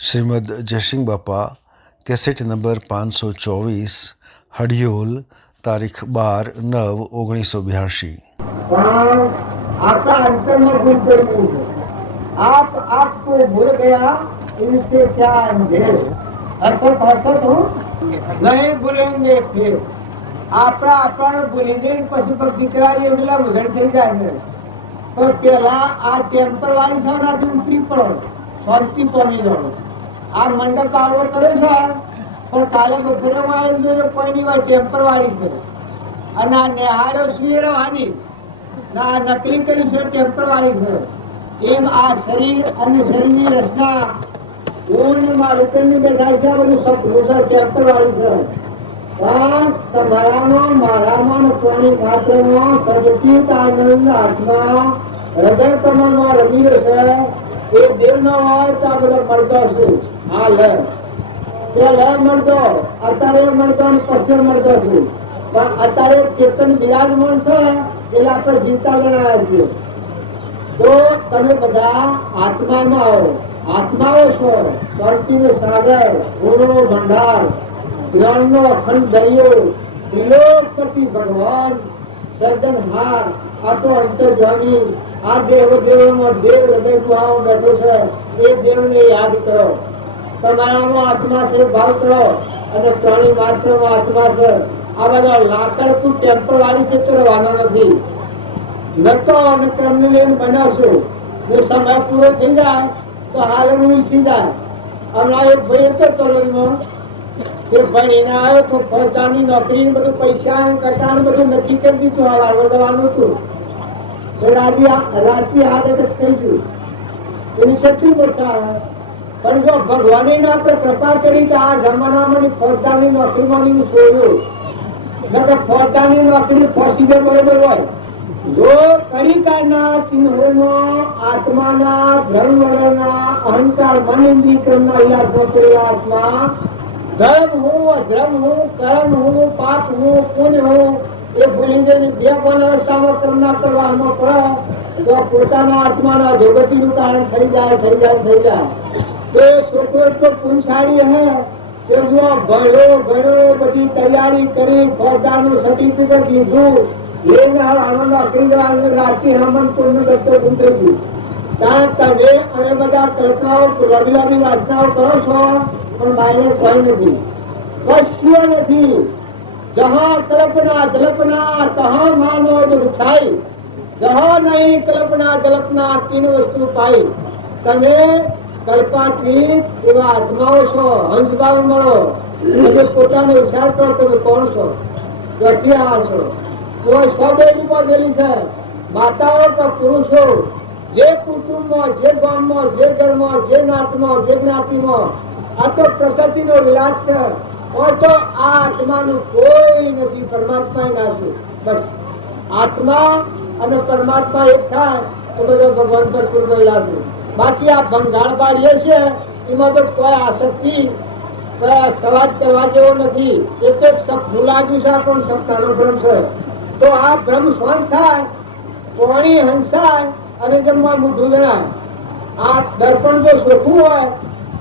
શ્રીમદ જયસિંહ બાપા cassette number 524 Hadiyol તારીખ 12/9/1982। आपका अंतर में भूल कर आपको भूल गया इसके क्या मुझे हसत हसत हूँ नहीं भूलेंगे फिर આપણા આપણને ભૂલી જઈને પછી પણ દીકરા એ પેલા ઉધર થઈ જાય ને તો પેલા આ ટેમ્પર વાળી સૌનાથી ઉતરી પડો શાંતિ પામી જાઓ। આ મંડપ આવડો કરે છે પણ કાલે બપોરે વાળી કોઈની વાત ટેમ્પર વાળી છે અને આ નેહાડો સુયેરો હાની ના નકલી કરી છે ટેમ્પર વાળી છે એમ આ શરીર અને શરીરની રચના ઊંઘમાં રૂપેણની બેઠા છે બધું સબ ભૂષણ ટેમ્પર વાળી છે। તમારામાં મારામાં પ્રાણી માત્રમાં સદચિત આનંદ આત્મા હૃદય કમળમાં રમી રહેશે એ દેવ ન હોય તો આ બધા મળતો છે। હા લે તો લે મળતો અત્યારે મળતો અને પછી મળતો છું પણ અત્યારે ચેતન બિરાજમાન છે એટલે આપણે જીવતા ગણાયા છીએ। તો તમે બધા આત્મામાં આવો આત્માઓ છો શાંતિનો સાગર ગુણનો ભંડાર જ્ઞાનનો અખંડ દરિયો ત્રિલોકપતિ ભગવાન સર્જનહાર આપણો અંતર્જામી આ દેવોમાં દેવ હૃદય ગુહામાં બેઠો છે એ દેવને યાદ કરો। તમારામાં આત્મા છે ભાવ કરો અને પ્રાણી માત્રમાં આત્મા છે। આ બધા લાકડતું ટેમ્પલ વાળી છે તો રહેવાનો નથી નતો અને ક્રમને લઈને બનાવશું જો સમય પૂરો થઈ જાય તો હાલ વીસી જાય। હમણાં એક ભાઈ હતો કોલેજમાં ભણીને આવ્યો તો ફોજદારની નોકરી ને બધું પૈસા કટા બધું નક્કી કરી દીધું હાલ જવાનું હતું રાત્રિ હાથે થઈ ગયું એની શક્તિ બોલતા પણ જો ભગવાને આપણે કૃપા કરી કે આ જમાનામાં ફોજદારની નોકરીમાં છોડ્યું ફોજદારની નોકરી પોસિબલ બરોબર હોય જો કલિકાળના ચિહ્નોમાં આત્માના ધર્મ વલણના અહંકાર મન ઇન્દ્રિયના વિલાસમાં પડેલા આત્મા ધર્મ હું અધર્મ હું કર્મ હું પાપ હું પુણ્ય હું એ ભૂલી જઈને બે પણ અવસ્થામાં કર્મના પ્રવાહમાં પડે તો પોતાના આત્માના અધોગતિનું કારણ થઈ જાય તો છોકરો એટલો પુરુષાળી હે કે જો ભણ્યો બધી તૈયારી કરી ફોજદારનું સર્ટિફિકેટ લીધું એને આનંદ અકરી રાતી હમન પૂર્ણ કરતો થઈ ગયું કારણ તમે અમે બધા કલ્પનાઓ રવિલાની વાસનાઓ કરો છો પણ બાયને કોઈ નથી કશું નથી। જહા કલ્પના જલ્પના તહા માનો દુખાઈ જહા નહીં કલ્પના જલ્પના तीन વસ્તુ પાઈ। તમે કલ્પાતીત એવા આત્માઓ છો હંસભાવ મળો તમે પોતાનો વિચાર કરો તમે કોણ છો ક્યાંથી આવ્યા છો કોઈ સ્વદેશમાં ગયેલી છે માતાઓ કે પુરુષો જે કુટુંબમાં જે ગામમાં જે ઘરમાં જે નાતમાં જે જ્ઞાતિમાં આ તો પ્રકૃતિનો વિલાસ છે તો આ આત્માનું કોઈ નથી પરમાત્મા નાશું બસ આત્મા અને પરમાત્મા એક થાય તો બધો ભગવાન પર પૂર્વ લાગુ બાકી આ ભંગાળ બાળીએ છે એમાં તો કોઈ આસક્તિ સવાજ કરવા જેવો નથી એ તો સપનું લાગ્યું છે પણ સપનાનો ભ્રમ છે તો આ ભ્રમ શાંત થાય પાણી હંસાય અને જમવા મૂઠું જણાય। આ દર્પણ જો ચોખ્ખું હોય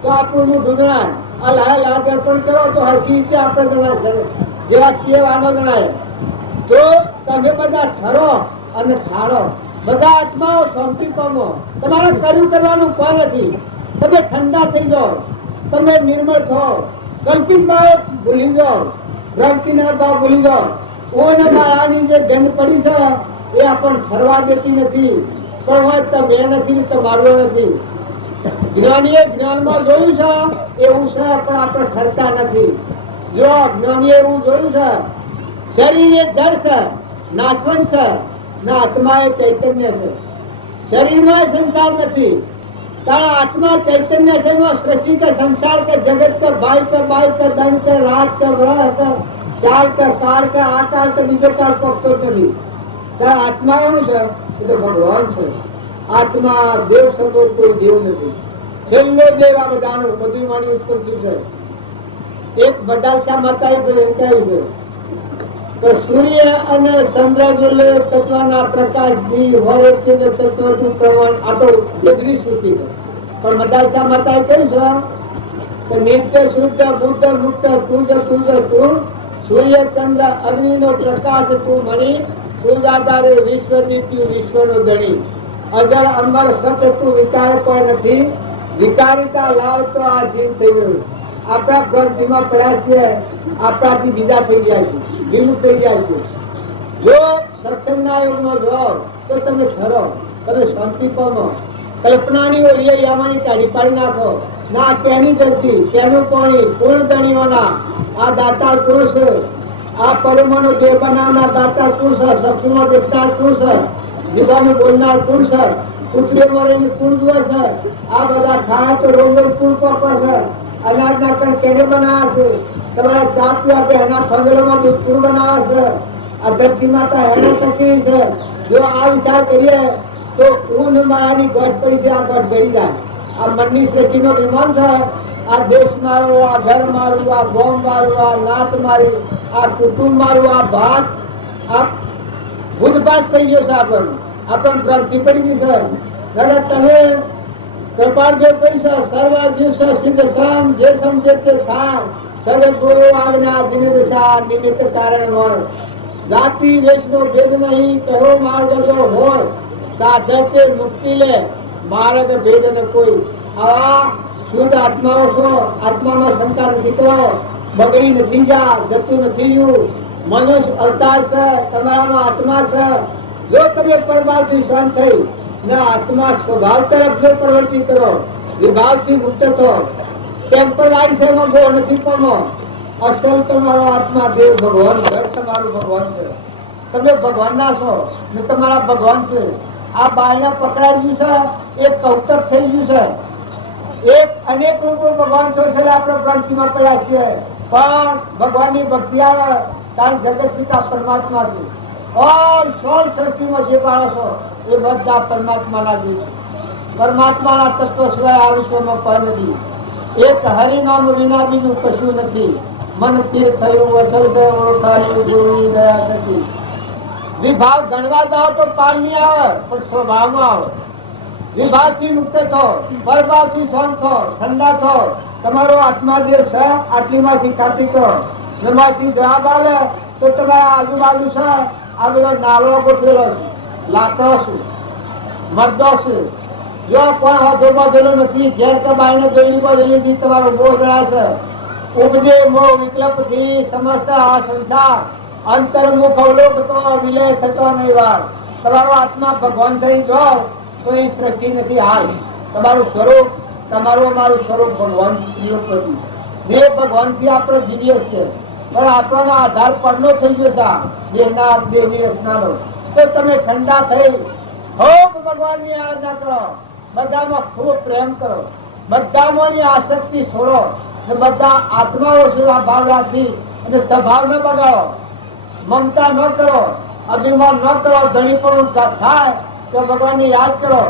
તો આપણું મૂઠું જણાય આ લાલ દર્પણ કરો તો હરકી રીતે આપણે જણાય જેવા છીએ વાનો જણાય। તો તમે બધા ઠરો અને ખાડો બધા આત્માઓ શાંતિ પામો તમારે કર્યું કરવાનું કોઈ નથી તમે ઠંડા થઈ જાઓ તમે નિર્મળ થાઓ કલ્પિત ભાવ ભૂલી જાઓ ભ્રાંતિના ભાવ ભૂલી જાઓ ઓને માયાની જે ગંધ પડી છે એ આપણને ફરવા દેતી નથી પણ હોય તમે નથી તો મારવો નથી। જ્ઞાનીએ જ્ઞાનમાં જોયું છે એવું છે પણ આપણે ઠરતા નથી। જો જ્ઞાનીએ એવું જોયું છે શરીર એ જળ છે નાશવંત છે ના આત્મા એ ચૈતન્ય છે શરીરમાં સંસાર નથી कारण आत्मा चैतन्य से वो सृष्टि का संसार का जगत का बाई का दंड का रात का ग्रह का चाल का कार का आकार का बीजो कार पक्तो कभी कारण आत्मा है तो भगवान है आत्मा देव सबो कोई देव नहीं छेल्लो देव आ बधानो बधी वाणी उत्पत्ति है। एक बदासा माताई पर कह્યું છે તો સૂર્ય અને ચંદ્ર જોલે તત્વના પ્રકાશ થી હોય કે તત્વનું પ્રમાણ આ તો એગ્રી સૂચી છે પણ મદાસા માતાએ કહ્યું છે તો નિત્ય શુદ્ધ બુદ્ધ મુક્ત તુજ તું સૂર્ય ચંદ્ર અગ્નિ નો પ્રકાશ તું મણી તુજ આધારે વિશ્વ દીપ્યું વિશ્વ નો ધણી અજર અમર સચ તું વિકાર કોઈ નથી વિકારિતા લાવ તો આ જીવ થઈ ગયું આપણા ગ્રંથિમાં પડ્યા છે આપણાથી બીજા થઈ ગયા છે વિમુક્ત થઈ ગયા છે જો સત્સંગના યોગમાં જાઓ તો તમે ઠરો તમે શાંતિ પામો કલ્પનાની ઓળીએ યામાની કાઢી પાડી નાખો ના કેની જલ્દી કેનું પાણી પૂર્ણ ધણીઓના આ દાતાર પુરુષ આ પરમાણુ દેહ બનાવનાર દાતાર પુરુષ સક્ષમો દેખનાર પુરુષ જીવાનું બોલનાર પુરુષ પુત્રીઓ મળીને કુળ દુઆ છે આ બધા ખાય તો રોજ કુળ પકવા છે અનાજના કણ કેને બનાવ્યા છે તમારા ચા પીવા પે એના ખંડેલોમાં દૂધ કુળ બનાવ્યા છે આ ધરતી માતા હેનો શકી છે જો આ વિચાર કરીએ તો ઊન મારાની ગઢ પડી છે આ ગઢ ગઈ જાય આ મનની શ્રેષ્ઠીનો વિમાન છે આ દેશ મારું આ ઘર મારું આ ગોમ મારું આ નાત મારી આ કુટુંબ મારું આ ભાત આ ભૂતપાસ થઈ ગયો છે આપણને ભ્રાંતિ પડી ગઈ છે દાદા તમે કૃપાળ જે કરી છે સર્વ જીવ છે સિદ્ધ સમ જે સમજે તે થાય સદગુરુ આજ્ઞા દિન દશા નિમિત્ત કારણ હોય જાતિ વેશનો ભેદ નહીં કહો માર્ગ જો હોય સાધક મુક્તિ લે માર્ગ ભેદ ન કોઈ આવા શુદ્ધ આત્માઓ છો આત્મામાં શંકા નથી કરો બગડી નથી જા જતું નથી રહ્યું મનુષ્ય અવતાર છે તમારામાં આત્મા છે જો તમે પરમાર્થી શાંત થઈ ને આત્મા સ્વભાવ તરફ જો પ્રવૃત્તિ કરો વિભાવથી મુક્ત થો ટેમ્પરવારી સેમાં ગો નથી પામો અસલ તમારો આત્મા દેવ ભગવાન ઘર તમારું ભગવાન છે તમે ભગવાનના છો ને તમારા ભગવાન છે આ બાયના પકડાઈ ગયું છે એક કૌતક થઈ ગયું છે એક અનેક રૂપો ભગવાન છો છે આપણે ગ્રંથિમાં પડ્યા છીએ પણ ભગવાનની ભક્તિ આવે તાર જગત પિતા પરમાત્મા છે ઓલ સોલ સૃષ્ટિમાં જે બાળકો એ બધા પરમાત્માના જીવ છે પરમાત્માના તત્વ સિવાય આ વિશ્વમાં કોઈ નથી એક હરિનામ વિના બીજું કશું નથી મન સ્થિર થયું અસલ ગયો ઓળખાયું ગુરુની દયા થકી વિભાવ ગણવા જાઓ તો પાણી આવે પણ સ્વભાવમાં આવે વિભાવથી મુક્ત થો પરભાવથી શાંત થો ઠંડા થો તમારો આત્મા જે છે આટલીમાંથી ખાતી કરો એમાંથી જવાબ આવે તો તમારા આજુબાજુ છે આ બધો નાવડો ગોઠવેલો છે લાકડો છે મરદો છે જો કોઈ હોદો બાંધેલો નથી ઘેર કબાઈને દોડી બાંધેલી તમારો બોધ છે ઉપજે મોહ વિકલ્પ થી સમસ્ત આ સંસાર અંતર્મુખ અવલોકતો વિલય થતો નહીં વાર તમારો આત્મા ભગવાન સહી જો તો એ સૃષ્ટિ નથી હાલ તમારું સ્વરૂપ તમારું અમારું સ્વરૂપ ભગવાન જે ભગવાન થી આપણે જીવીએ છીએ પણ આપણો આધાર પરનો થઈ ગયો છે દેહના દેહની રચનાનો તો તમે ઠંડા થઈ ખૂબ ભગવાનની આરાધના કરો બધામાં ખૂબ પ્રેમ કરો બધામાં આસક્તિ છોડો બધા આત્માઓ છે આ ભાવ રાખી અને સ્વભાવ ન બગાડો મમતા ન કરો અભિમાન ન કરો ધણી પણ થાય તો ભગવાન યાદ કરો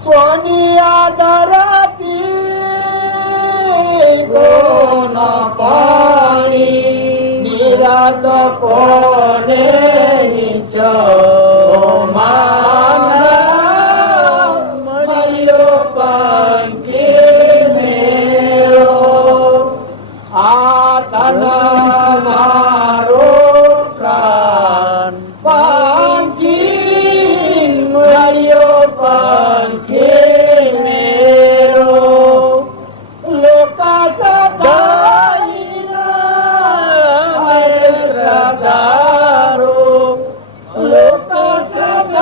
સોની આદરતી ગોન પાણી નિરાત કોને નીચો માન મર્યો પંકી મેળો આ તન મારો પ્રાણ પંકી મર્યો પંકી મેળો લોકા સદારો લોકા સદારો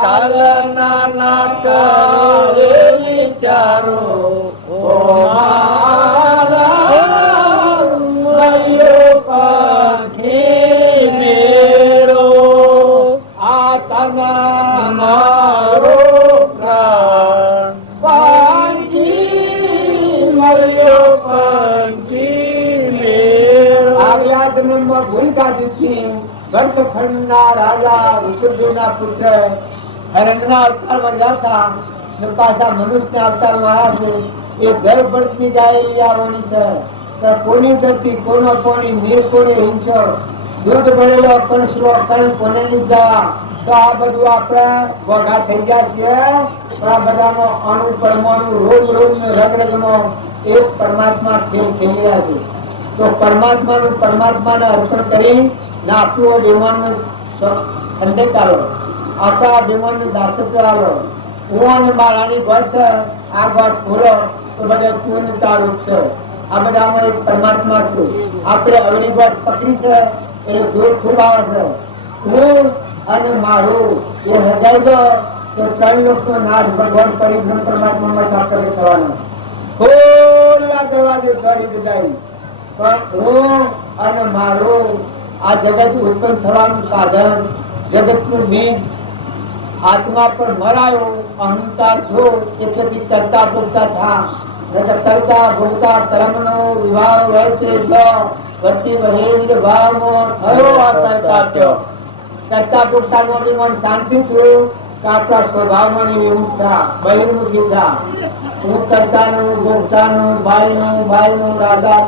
કાલના ના કરે વિચારો ઓ મારા મર્યો પંખી મેળો આ તના મારો પ્રાણ પંખી મર્યો પંખી મેળો આવ્યા જન્મમાં ભૂલ કાઢી વર્તખંડના રાજા ઋષભદેવના પુત્ર હરણના અવતારમાં જતા ને પાછા મનુષ્યના અવતારમાં આવ્યા છે એ ઘર પડતી ગાય આવવાની છે તો કોની ધરતી કોનો કોની નીર કોને હિંસો દૂધ ભરેલો કણસરો કણ કોને લીધા તો આ બધું આપણે ભોગા થઈ ગયા છે. પણ આ બધામાં અણુ પરમાણુ રોજ રોજ રગ રગનો એક પરમાત્મા ખેલ ખેલી રહ્યા છે. તો પરમાત્માને અર્પણ કરી ને આપણું દેવાન ઠંડક આલો, આપણા દેવાન દાસત્વ આલો. હું અને મારાની ગોઠ છે, આ ગોઠ ખોલો તો બધા પૂર્ણ તારું છે. આ બધામાં એક પરમાત્મા છે. આપણે અવની ગોઠ પકડી છે એટલે જોર ખૂબ આવે છે. હું અને મારું એ હજાઈ ગયો તો ત્રણ લોકનો નાશ ભગવાન પરિભ્રમ પરમાત્મામાં સાક્ષાત થવાનો. ખોલા દરવાજે કરી દીધાઈ. પણ હું અને મારું આ જગત ઉત્પન્ન થવાનું સાધન, જગતનું બીજ આત્મા પર મરાયો અહંકાર છો એટલેથી કરતા ભોગતા થા. કરતા ભોગતા કર્મનો વિભાગ વર્તે વર્તી વહેર ભાવમાં થયો આ કરતા. કરતા ભોગતા નો અભિમાન શાંતિ થયું કે આપણા સ્વભાવમાં વિમુખતા બહિર્મુખી થા. હું કરતા નું ભોગતા નું ભાઈ નું રાજા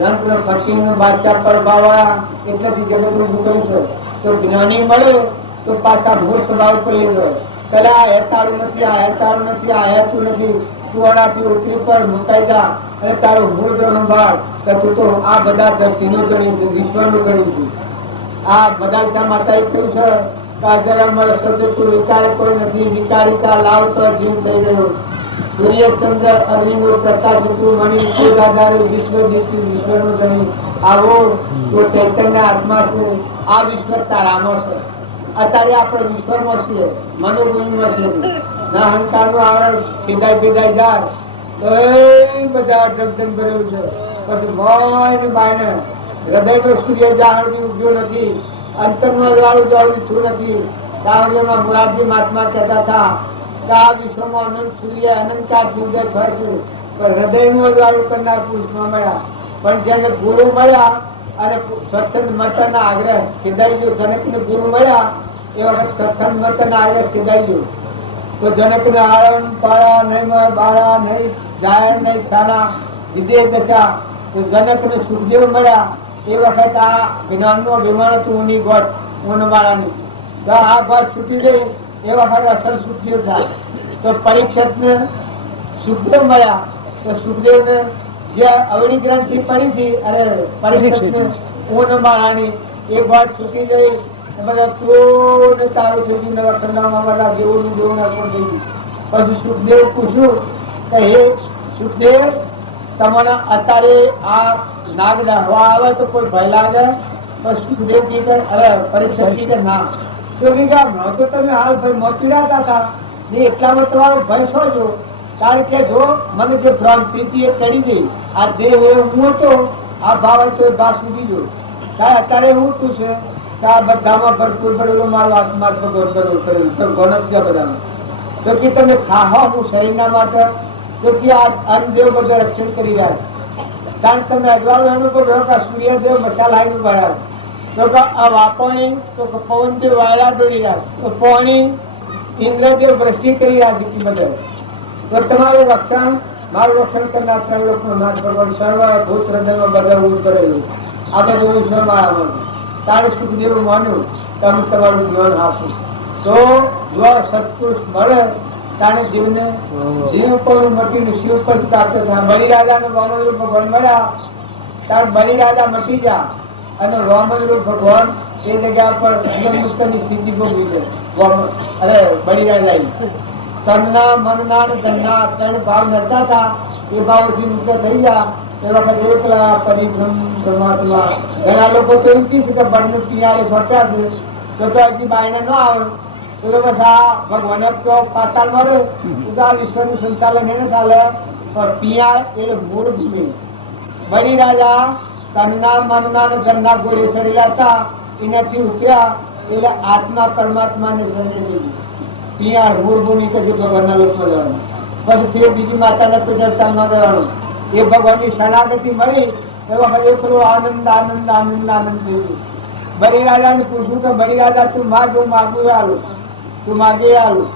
રંગ ફકીર નું બાદશાહ પર બાવા એટલેથી જગત નું દુઃખ છે. તો જ્ઞાની મળે તો પાછા મૂળ સ્વભાવ પર લીધો. પેલા આ હેતારું નથી, આ હેતારું નથી, આ હેતું નથી, તું અનાથી ઉતરી પર મુકાઈ જા અને તારું મૂળ દ્રઢ ભાગ કે તું તો આ બધા ધરતીનું ગણી છે, વિશ્વનું ગણી છે. આ બધા શા માતા કહ્યું છે કે અજર અમર શબ્દ તું વિચારે કોઈ નથી, વિચારિતા લાવતો જીવ થઈ ગયો. સૂર્ય ચંદ્ર અગ્નિ પ્રકાશ તું મણી કોઈ આધારે વિશ્વ જીતી વિશ્વનું ગણી. આવો તો ચૈતન્ય આત્મા છે, આ વિશ્વ તારામાં છે. અત્યારે આપણે વિશ્વમાં છીએ, મનોભૂમિમાં છીએ. ના અહંકાર નું આવરણ સીધાઈ ભેદાઈ જાય તો એ બધા ડગદન ભરેલું છે. પછી મોય બાયને હૃદય નો સૂર્ય જાહળવી ઉગ્યો નથી, અંતર નો જ્વાળું જ્વાળું થયું નથી. દાવડીમાં મુરારજી મહાત્મા કહેતા હતા કે આ વિશ્વમાં અનંત સૂર્ય અનંતકાર સૂર્ય થશે, પણ હૃદય નું જ્વાળું કરનાર પુરુષમાં મળ્યા. પણ જેને ગુરુ મળ્યા અને સ્વચ્છંદ મતના આગ્રહ સિદ્ધાઈ ગયો, જનક ને ગુરુ મળ્યા એ વખત સ્વચ્છંદ મતના આગ્રહ સિદ્ધાઈ ગયો. તો જનક ને આળન પાળા નહીં મળે, બાળા નહીં જાયર નહીં છાના વિદે દશા. તો જનક ને સુખદેવ મળ્યા એ વખત આ જ્ઞાન નો વિમાન હતું ઊની ગોઠ ઊનવાળાની. તો આ ગોઠ છૂટી ગઈ એ વખત અસર સુખદેવ થાય. તો પરીક્ષિત ને સુખદેવ મળ્યા તો સુખદેવ ને જે અવળી ગ્રંથિ પડી હતી અને પરીક્ષિત ને ઊનવાળાની એ ગોઠ છૂટી ગઈ. બધા તું ને તારું થઈ ગયું, નવા ખંડામાં બધા જેવું જેવું અર્પણ થઈ ગયું. પછી સુખદેવ પૂછ્યું કે હે સુખદેવ, તમારા અત્યારે આ નાગ હવા આવે તો કોઈ ભય લાગે? પણ સુખદેવ કી કે અરે પરીક્ષા કી કે ના. તો કે હમણાં તો તમે હાલ ભાઈ મોતીડાતા હતા ને એટલામાં તમારો ભય શું જો? કારણ કે જો મને જે ભ્રાંતિ હતી એ કરી દઈ, આ દેહ હું હતો, આ ભાવ હતો એ ભાવ સુધી ગયો. કારણ અત્યારે હું શું છે આ બધામાં ભરપૂર ભરેલો મારો આત્મા ભગવાન કરેલું છે બધામાં. તો કે તમે ખાહો હું શરીરના માટે, તો કે આ અન્નદેવ બધા રક્ષણ કરી રહ્યા છે. કારણ તમે અજવાળું અનુભવ કે સૂર્યદેવ મસાલા ભર્યા, તો કે આ વાપણી તો કે પવનદેવ વાયરા દોડી રહ્યા, તો પાણી ઇન્દ્રદેવ વૃષ્ટિ કરી રહ્યા છે બધા. તો તમારું રક્ષણ મારું રક્ષણ કરનાર ત્રણ લોકનો નાથ ભગવાન સર્વ ભૂત હૃદયમાં બધા ઉભું કરેલું. આ બધું વિશ્વમાં તારે સુખદેવ માન્યું તમે તમારું જ્ઞાન આપો. તો જો સત્પુરુષ મળે તારે જીવને જીવ પર મટીને શિવ પર પ્રાપ્ત થાય. બલિરાજા વામનરૂપ ભગવાન મળ્યા તાર બલિરાજા મટી ગયા અને વામનરૂપ ભગવાન એ જગ્યા પર મુક્તની સ્થિતિ ભોગવી છે. અરે બલિરાજા તનના મનના અને ધનના ત્રણ ભાવ નડતા હતા, એ ભાવથી મુક્ત થઈ ગયા. એ વખત એકલા પરિભ્રમ પરમાત્મા. ઘણા લોકો તો એમ કહે છે કે બળનું પિયારે સોંપ્યા છે તો હજી બાયને ન આવે તો બસ આ ભગવાને તો પાતાળ મારે તો આ વિશ્વનું સંચાલન એને ચાલે. પણ પિયા એટલે મૂળ ભૂમિ. બળી રાજા તનના મનના અને ધનના ગોળે સડેલા હતા, એનાથી ઉતર્યા એટલે આત્મા પરમાત્માને જન્મે લીધી. પિયા મૂળ ભૂમિ કે જે ભગવાનના લોકમાં જવાનું. પછી ફેર બીજી માતાના તો જળતાલમાં જવાનું. એ ભગવાનની શરણાગતિ મળી એ વખત એકલો આનંદ આનંદ આનંદ આનંદ થયું. બલિરાજાને પૂછ્યું કે બલિરાજા તું માગ, હું માગું આલું, તું માગે આલું.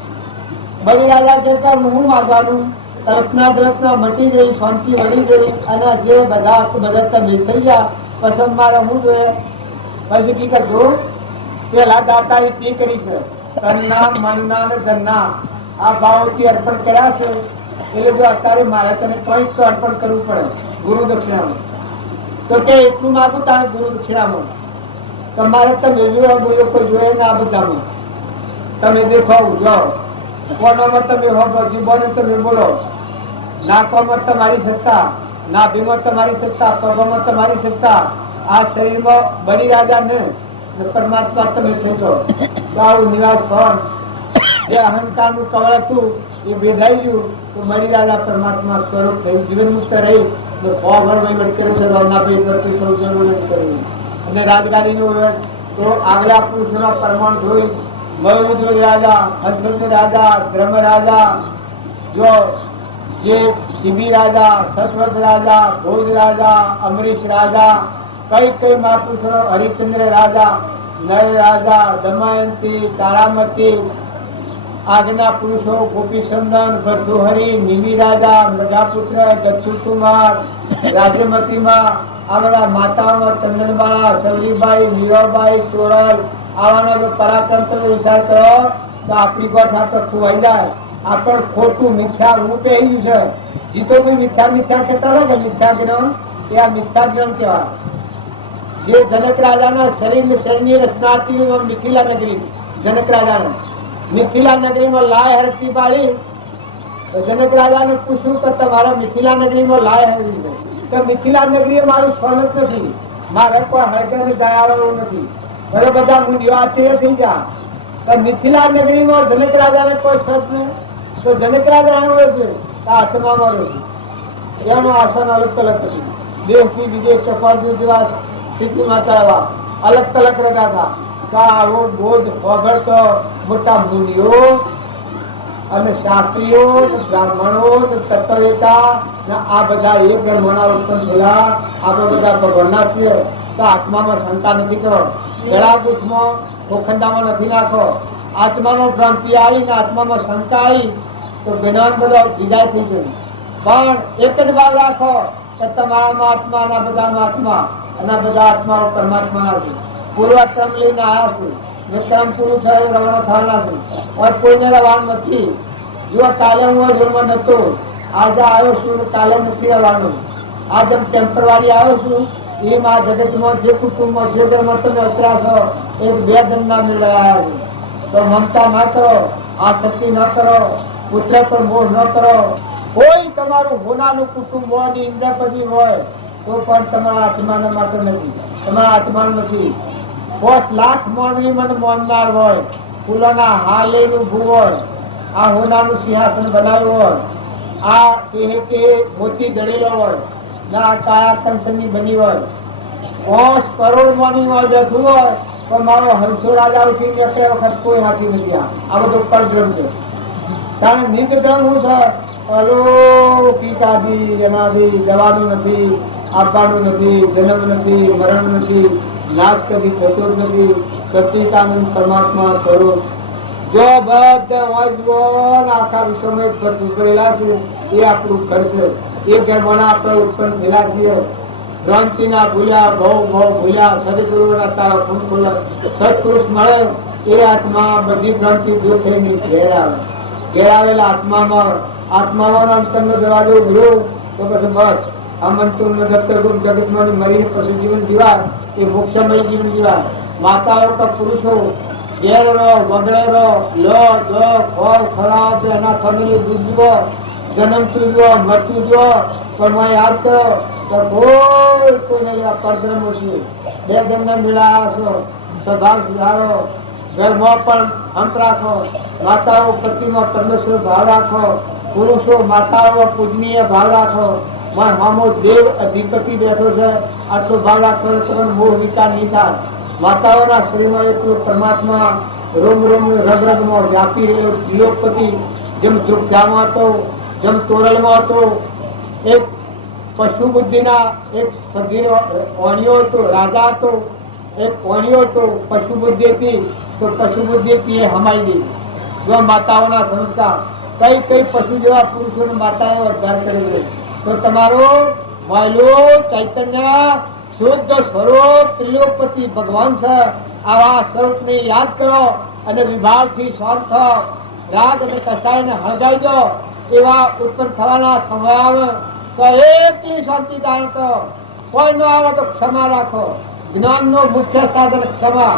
બલિરાજા કહેતા હું માગવાનું, કલ્પના કલ્પના મટી ગઈ, શાંતિ વળી ગઈ અને જે બધા તમે થઈ ગયા પસંદ મારે હું જોઈએ. પછી કી કરજો પેલા દાતાએ તે કરી છે તનના મનના અને ધનના આ ભાવોથી અર્પણ કર્યા છે. એટલે જો અત્યારે મારે તને કંઈક તો અર્પણ કરવું પડે ગુરુ દક્ષિણામાં. તો કે એટલું માગું તારે ગુરુ દક્ષિણામાં. તમારે તમે જોયો બોલો કોઈ જોઈએ ને આ બધામાં તમે દેખો જાઓ કોનામાં તમે હો જીવોને તમે બોલો. નાકોમાં તમારી સત્તા, નાભીમાં તમારી સત્તા, પગમાં તમારી સત્તા. આ શરીરમાં બની રાજા ને પરમાત્મા તમે થઈ જાઓ. તો આવું નિવાસ ભવન જે અહંકાર નું કવળ હતું એ ભેદાઈ ગયું તો મળી રાજા પરમાત્મા સ્વરૂપ થયું. જીવન મુક્ત રહી તો વહીવટ કર્યો છે રવનાભાઈ કર્યું અને રાજગાડી નું તો આગલા પુરુષોના પરમાણ જોઈ મયુર રાજા, હંસલ રાજા, બ્રહ્મ રાજા, જો જે શિબી રાજા, સતવત રાજા, ભોજ રાજા, અમરીશ રાજા, કઈ કઈ મહાપુરુષો, હરિચંદ્ર રાજા, નર રાજા, દમયંતી, તારામતી, આજ્ઞા પુરુષો, ગોપીચંદન, ભર્તૃહરિ, નિમિ રાજા, મૃગાપુત્ર, ગચ્છુકુમાર, રાજ્યમતીમાં આ બધા માતાઓમાં ચંદનબાળા, સવલીબાઈ, મીરાબાઈ, ચોરલ આવાનો જો પરાક્રમ વિચાર કરો તો આપણી ગોઠ આપણે ખોવાઈ જાય. આપણ ખોટું મિથ્યા રૂપ એ છે. જીતો બી મિથ્યા મિથ્યા કહેતા હોય કે મિથ્યા જ્ઞાન એ આ મિથ્યા જ્ઞાન કહેવાય. જે જનક રાજાના શરીરની રચના હતી મિથિલા નગરી, જનક રાજાના મિથિલા નગરીમાં લાય હરતી પાડી. જનક રાજાને પૂછ્યું કે તમારા મિથિલા નગરીમાં લાય હરી તો મિથિલા નગરી મારું સ્થળ જ નથી, મારે કોઈ હરગર જાય એવું નથી. ભલે બધા મુનિઓ થઈ ગયા તો મિથિલા નગરીમાં જનક રાજાને કોઈ સત નહીં. તો જનક રાજા એમ હોય છે આત્મામાં રહ્યો છે. એનું આસન અલગ અલગ હતું. દેશથી વિદેશ ચપાડું જેવા સ્થિતિમાં ચાલવા અલગ અલગ રહેતા હતા. તો આવો બોધ વગર મોટા મુનિઓ અને શાસ્ત્રીઓ, બ્રાહ્મણો, તત્વવેતા આ બધા એક બ્રહ્મણા ઉત્પન્ન થયા. આપણે બધા ભગવાનના છીએ તો આત્મામાં શંકા નથી કરો. ગળા દુઃખમાં ખોખંડામાં નથી નાખો. આત્માનો ભ્રાંતિ આવી ને આત્મામાં શંકા આવી તો જ્ઞાન બધો વિદાય થઈ ગયું. પણ એક જ ભાવ રાખો કે તમારામાં આત્મા ના બધામાં આત્મા અને બધા આત્માઓ પરમાત્માના છે. પૂર્વક્રમ લઈને આવ્યા છે. નિક્રમ પૂરું થયું રવાના થવાના છે. કોઈને રવાન નથી. જો કાલે હું જોરમાં નતો, આજે આવ્યો છું કાલે નથી રહેવાનું. આ જેમ ટેમ્પરવારી આવ્યો છું એમ આ જગતમાં જે કુટુંબમાં જે ઘરમાં તમે અત્યાર છો એક બે ધંધા મેળવ્યા છે. તો મમતા ના કરો, આસક્તિ ન કરો, પુત્ર પર મોહ ન કરો. કોઈ તમારું હોનાનું કુટુંબ હોય ને ઇન્દ્રપતિ હોય તો પણ તમારા આત્માના માટે નથી, તમારા આત્માનું નથી. 5 લાખ માનવી મને માનનાર હોય, ફૂલોના હાલેલું ભૂ હોય, આ હોનાનું સિંહાસન બનાવ્યું હોય, આ કે મોતી જડેલો હોય, ના કાયા કંસનની બની હોય, 5 કરોડ માની હોય બેઠું હોય તો મારો હંસો રાજા ઉઠી નીકળે વખત કોઈ હાથી નથી. આ બધું પરદ્રમ છે. કારણ નિજ ધર્મ શું છે? અલૌકિકાદી જનાદી, જવાનું નથી, આપવાનું નથી, જન્મ નથી, મરણ નથી, નાશ કદી થતો જ નથી. સચ્ચિદાનંદ પરમાત્મા સ્વરૂપ જો બધા આખા વિશ્વમાં ઉભરેલા છે એ આપણું ઘર છે. એ ઘરમાં આપણે ઉત્પન્ન થયેલા છીએ. ભ્રાંતિ ના ભૂલ્યા, ભવ ભૂલ્યા, સદગુરુના તારા ખૂન ખોલ્યા. સત્પુરુષ મળે એ આત્મા બધી ભ્રાંતિ દૂર થઈને ઘેર આવે. ઘેર આવેલા આત્મામાં અંતરનો દરવાજો ઉભર્યો તો પછી બસ આ મંત્ર દત્તગુરુ જગતમાં મરીને પછી જીવન જીવાય એ મોક્ષમય જીવન જીવાય. માતાઓ કે પુરુષો ઘેર રહો, વગડે રહો, લો દો ખોર ખરાબ એના ફનેલી દૂધ જુઓ, જન્મતું જુઓ, મરતું જુઓ, પણ યાદ કરો તો કોઈને પરબ્રહ્મો છે. બે જણને મિલાયા છો, સ્વભાવ સુધારો, ઘરમાં પણ અંત રાખો. માતાઓ પતિમાં પરમેશ્વર ભાવ રાખો, પુરુષો માતાઓ પૂજનીય ભાવ રાખો. મામો દેવ અધિપતિ બેઠો છે આટલો ભાવ રાખો તો મોહ વિચાર નહીં થાય. માતાઓના શરીરમાં એટલું પરમાત્મા રોમ રોમ રગ રગમાં વ્યાપી રહેલો ત્રિલોકપતિ જેમ દુર્ગામાં હતો, જેમ તોરલમાં હતો. એક પશુ બુદ્ધિના એક સજીવ વાણીઓ હતો, રાજા હતો. એક વાણીઓ હતો, પશુ બુદ્ધિ હતી તો પશુ બુદ્ધિ હતી એ હમાઈ ગઈ. જો માતાઓના સંસ્કાર કઈ કઈ પશુ જેવા પુરુષોને માતાએ ઉદ્ધાર કરેલો તો તમારો વાયલો ચૈતન્ય શુદ્ધ સ્વરૂપ ત્રિલોકપતિ ભગવાન છે. આવા સ્વરૂપને યાદ કરો અને વિભાવથી શાંત થો, રાગ અને કસાયને હળગાઈ દો, એવા ઉત્પન્ન થવાના સમય આવે તો એકલી શાંતિ ધારણ કરો. કોઈ ન આવે તો ક્ષમા રાખો. જ્ઞાનનો મુખ્ય સાધન ક્ષમા.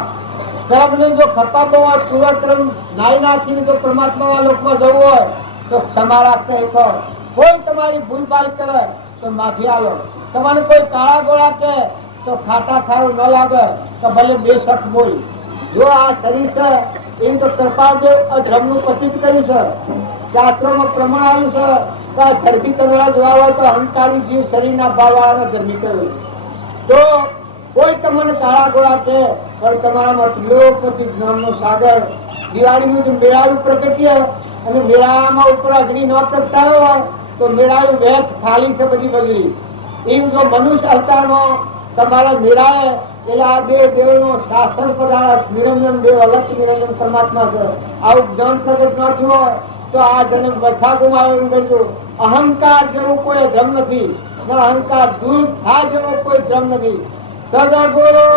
કર્મને જો ખપાવવો હોય, પૂર્વક્રમ નાઈ નાખીને જો પરમાત્માના લોકમાં જવું હોય તો ક્ષમા રાખતા શીખો. કોઈ તમારી ભૂલભાલ કરે તો માફી આલો. તમારે કોઈ કાળા ગોળા કે તો ખાટા ખારું ન લાગે તો ભલે બેશક બોલ. જો આ શરીર છે એની તો કૃપાદેવ ધર્મનું પતિત કર્યું છે. શાસ્ત્રોમાં પ્રમાણ આવ્યું છે કે આ ધર્મી તમારા જોવા હોય તો અહંકારી જીવ શરીરના ભાવવાળાને ધર્મી કર્યું. તો કોઈ તમને કાળા ગોળા કે પણ તમારામાં ત્રિલોકપતિ જ્ઞાનનો સાગર. દિવાળીનું જે મેળાયું પ્રગટ્ય અને મેળામાં ઉપર અગ્નિ ન પ્રગટાયો હોય તો મેળાયું વ્યર્થ ખાલી છે બધી બગડી. એમ જો મનુષ્ય અવતારમાં તમારા મેળાએ એટલે આ બે દેવનો શાસન પદાર્થ નિરંજન દેવ અલગ નિરંજન પરમાત્મા છે. આવું જ્ઞાન પ્રગટ ન થયું હોય તો આ જન્મ વઠા ગુમાવ્યો એમ કહ્યું. અહંકાર જેવો કોઈ ધર્મ નથી, અહંકાર દૂર થાય જેવો કોઈ ધર્મ નથી. સદગુરુ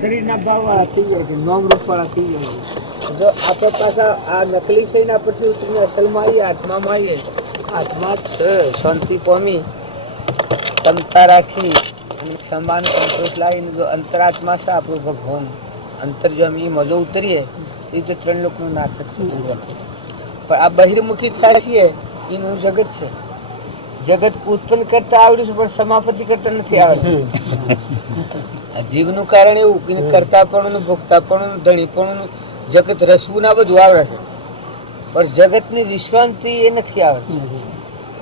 શરીરના ભાવ વાળા થઈ જાય છે, નોમ રૂપ વાળા થઈ જાય છે. જો આપણે પાછા આ નકલી થઈને પછી ઉતરીને અસલમાં આવીએ, આત્મામાં આવીએ. આત્મા જ છે, શાંતિ પામી ક્ષમતા રાખી અને ક્ષમાને સંતોષ લાવીને જો અંતરાત્મા છે આપણું ભગવાન, અંતર જો અમે મજો ઉતરીએ એ તો ત્રણ લોકનો નાથ જ છે. પણ આ બહિર્મુખી થાય છીએ એનું જગત છે. જગત ઉત્પન્ન કરતા આવડ્યું છે પણ સમાપતિ કરતા નથી આવડતું. જીવનું કારણ એવું કે કરતાપણું, ભોગતાપણું, ધણીપણું, જગત રસવું ના બધું આવડે છે પણ જગતની વિશ્રાંતિ એ નથી આવડતી.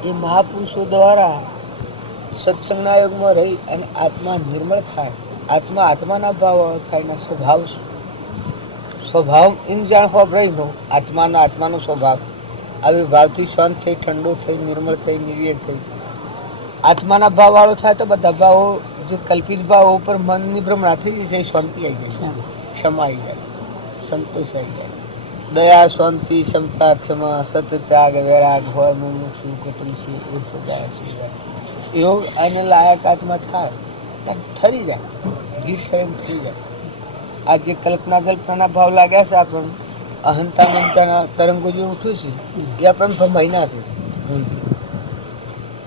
એ મહાપુરુષો દ્વારા સત્સંગના યોગમાં રહી અને આત્મા નિર્મળ થાય, આત્મા આત્માના ભાવ થાય. સ્વભાવ સ્વભાવ ઇન જાણ હોબ રહીનો આત્માનો સ્વભાવ આવી ભાવથી શાંત થઈ, ઠંડો થઈ, નિર્મળ થઈ, નિર્વેક થઈ, આત્માના ભાવ વાળો થાય તો બધા ભાવો જે કલ્પિત ભાવો ઉપર મનની ભ્રમણા થઈ જશે, શાંતિ આવી જાય, ક્ષમા આવી જાય, સંતોષ આવી જાય, દયા, શાંતિ, ક્ષમતા, ક્ષમા, સત, ત્યાગ, વૈરાગ હોય, મુમુક્ષુ, કુતુલસી, એવો આને લાયક આત્મા થાય ઠરી જાય, ગીત થઈ જાય. આ જે કલ્પનાના ભાવ લાગ્યા છે આપણને, અહંતા મમતાના તરંગો જે ઉઠ્યું છે એ આપણને ભમાઈ નાખે છે.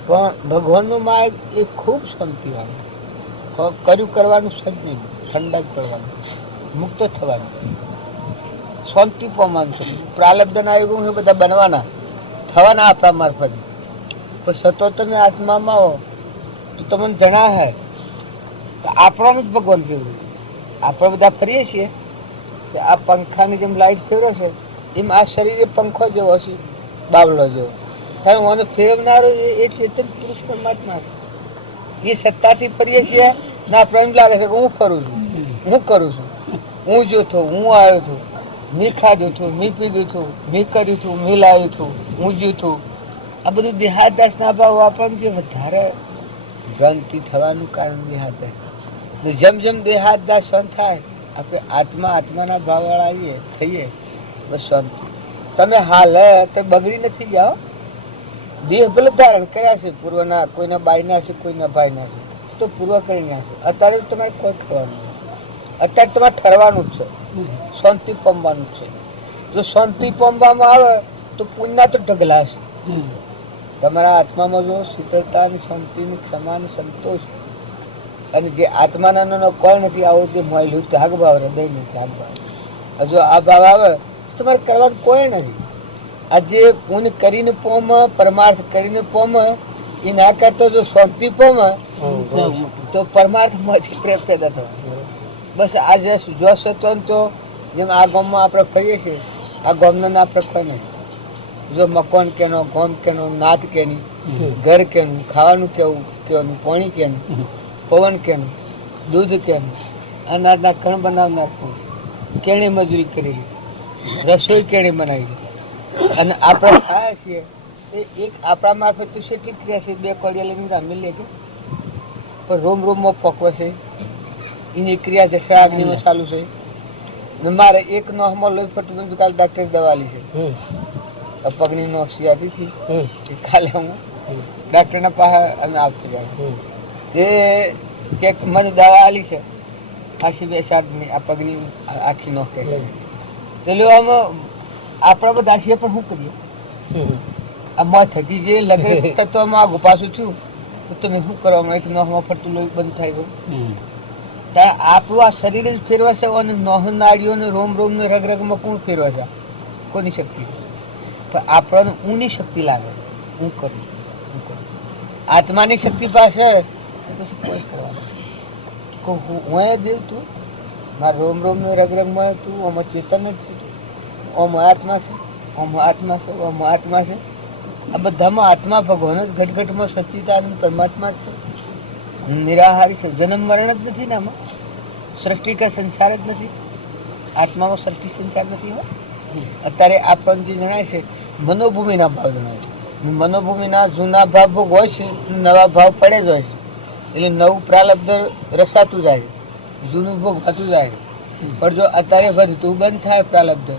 પણ ભગવાનનું માર્ગ એ ખૂબ શાંતિવાળું. કર્યું કરવાનું સજ નહીં, ઠંડક પડવાનું, મુક્ત થવાનું, શાંતિ પામવાનું છે. પ્રાલબ્ધના યુગો એ બધા બનવાના થવાના આપણા મારફત. પણ સતો તમે આત્મામાં આવો તો તમને જણાય તો આપણને જ ભગવાન કેવું. આપણે બધા ફરીએ છીએ કે આ પંખાની જેમ લાઈટ ફેરવે છે એમ આ શરીરે પંખો જેવો છે, બાવલો જેવો. કારણ મને ફેરવનારો એ ચેતન પુરુષ પરમાત્મા છે. એ સત્તાથી ફરીએ છીએ ને આપણે એમ લાગે છે કે હું ફરું છું, હું કરું છું, હું જોતો, હું આવ્યો છું, મેં ખાધું છું, મેં પીધું છું, મેં કર્યું છું, મેં લાવ્યું છું, હું જીતું. આ બધું દેહાદાસના ભાવ આપણને જે વધારે ભ્રાંતિ થવાનું કારણ દેહાદાસ. જેમ જેમ દેહાદાસ શાંત થાય આપણે આત્માના ભાવવાળા આવીએ થઈએ બસ શાંતિ. તમે હાલ તે બગડી નથી જાઓ. દેહ ભલે ધારણ કર્યા છે પૂર્વના, કોઈના બાઈના છે, કોઈના ભાઈના છે, તો પૂર્વ કરીને છે. અત્યારે તો તમારે કોઈ થવાનું નથી. અત્યારે તમારે ઠરવાનું જ છે, શાંતિ પામવાનું જ છે. જો શાંતિ પામવામાં આવે તો પુણ્યના તો ઢગલા છે. તમારા આત્મામાં જો શીતળતા અને શાંતિની ક્ષમા અને સંતોષ અને જે આત્માના કોઈ નથી, આવો જે મળ્યું ત્યાગ ભાવ, હૃદયનો ત્યાગ ભાવ, હજુ આ ભાવ આવે તો તમારે કરવાનું કોઈ નથી. આ જે પુણ્ય કરીને પોમ, પરમાર્થ કરીને પોમ, એ ના કરતો જો શાંતિ પોમ તો પરમાર્થમાંથી પ્રેમ પેદા થવા. બસ આજે જો સ્વતંત્ર જેમ આ ગામમાં આપણે ફરીએ છીએ, આ ગામના આપણે કોઈ નહીં. જો મકાન કેનો, ગામ કેનો, નાત કેની, ઘર કેનું, ખાવાનું કેવું, પાણી કેનું, પવન કેનું, દૂધ કેનું, અનાજના કણ બનાવનાર કોણ, કેણે મજૂરી કરેલી, રસોઈ કેણે બનાવી અને આપણે ખાયા છીએ એ એક આપણા મારફત તો કેટલી ક્રિયા છે, 2 કોળિયા લઈને રામી લે કે પણ રોમ રોમમાં પકવે છે એની ક્રિયા જઠરા અગ્નિમાં ચાલુ છે ને મારે એક નોહમાં લોહી ફટવું તો કાલે ડાક્ટર દવા લી છે પગની નોહ સિયાતી હતી કાલે હું ડાક્ટરના પાસે અમે આવતી જાય જે કે મને દવા આલી છે આશી 2-4 આ પગની આખી નોહ કે તો લો આમાં આપણા બધા છીએ પણ શું કરીએ આમાં થકી જે લગે તત્વમાં આગું પાછું થયું તો તમે શું કરવામાં એક નોહમાં ફરતું લોહી બંધ થાય ગયું ત્યારે આપણું આ શરીર જ ફેરવા છે અને નોહ નાડીઓ ને રોમ રોમ ને રગ રગમાં કોણ ફેરવા છે? કોની શક્તિ? પણ આપણને ઊની શક્તિ લાગે, હું કરું આત્માની શક્તિ પાસે પછી કોઈ કરવાનું હું દેવ તું મારા રોમ રોમ ને રગ રગમાં તું આમાં ચેતન જ છે, ઓમ આત્મા છે, ઓમ આત્મા છે, ઓમ આત્મા છે. આ બધામાં આત્મા ભગવાન જ ઘટઘટમાં સચ્ચિદાનંદ પરમાત્મા જ છે, નિરાહારી છે, જન્મ મરણ જ નથી ને આમાં સૃષ્ટિ કે સંસાર જ નથી, આત્મામાં સૃષ્ટિ સંસાર નથી હો. અત્યારે આપણને જે જણાય છે મનોભૂમિના ભાવ જણાય છે, મનોભૂમિના જૂના ભાવ હોય છે, નવા ભાવ પડે જ હોય છે, એટલે નવું પ્રાલબ્ધ રસાતું જાય, જૂનું ભોગવાતું જાય. પણ જો અત્યારે વધતું બંધ થાય પ્રાલબ્ધ,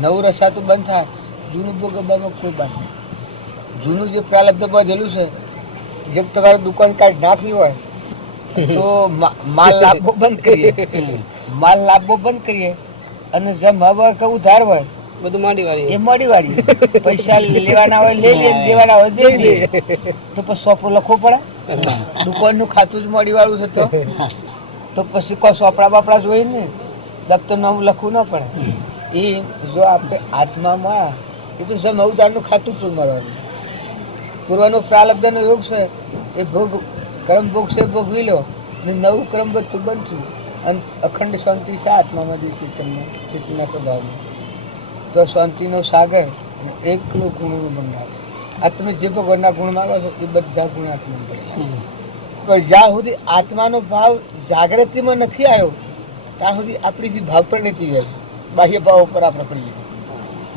નવું રસાતું બંધ થાય, જૂનું ભોગવવામાં કોઈ બાદ નહીં. જૂનું જે પ્રાલબ્ધ બધેલું છે, જેમ તમારે દુકાન કાઢી નાખવી હોય તો માલ લાભો બંધ કરીએ, માલ લાભો બંધ કરીએ અને જેમ હવે કે ઉધાર હોય બધું મોડી વાળી પૈસા લેવાના હોય લઈ લે, દેવાના હોય દે દે, તો પછી સોપડો લખવો પડે. દુકાન નું ખાતું જ મોડી વાળું છે તો પછી કોઈ સોપડા બાપડા જોઈ ને દફતર નામ લખવું ના પડે. એ જો આપણે આત્મામાં એ તો જેમ ઉધાર નું ખાતું પૂરવાનું, પૂર્વનો પ્રાલબ્ધ નો યોગ છે એ ભોગ કર્મ ભોગ છે ભોગવી લો ને નવું ક્રમ બધું બનશું અને અખંડ શાંતિ છે આત્મામાં ચેતનના સ્વભાવમાં. તો શાંતિનો સાગર અને એકલો ગુણનું બંધાર. આ તમે જે ભગવાનના ગુણ માંગો છો એ બધા ગુણ આત્મા પણ જ્યાં સુધી આત્માનો ભાવ જાગૃતિમાં નથી આવ્યો ત્યાં સુધી આપણી બી ભાવ પણ નથી હોય, બાહ્ય ભાવ ઉપર આપણે પડીએ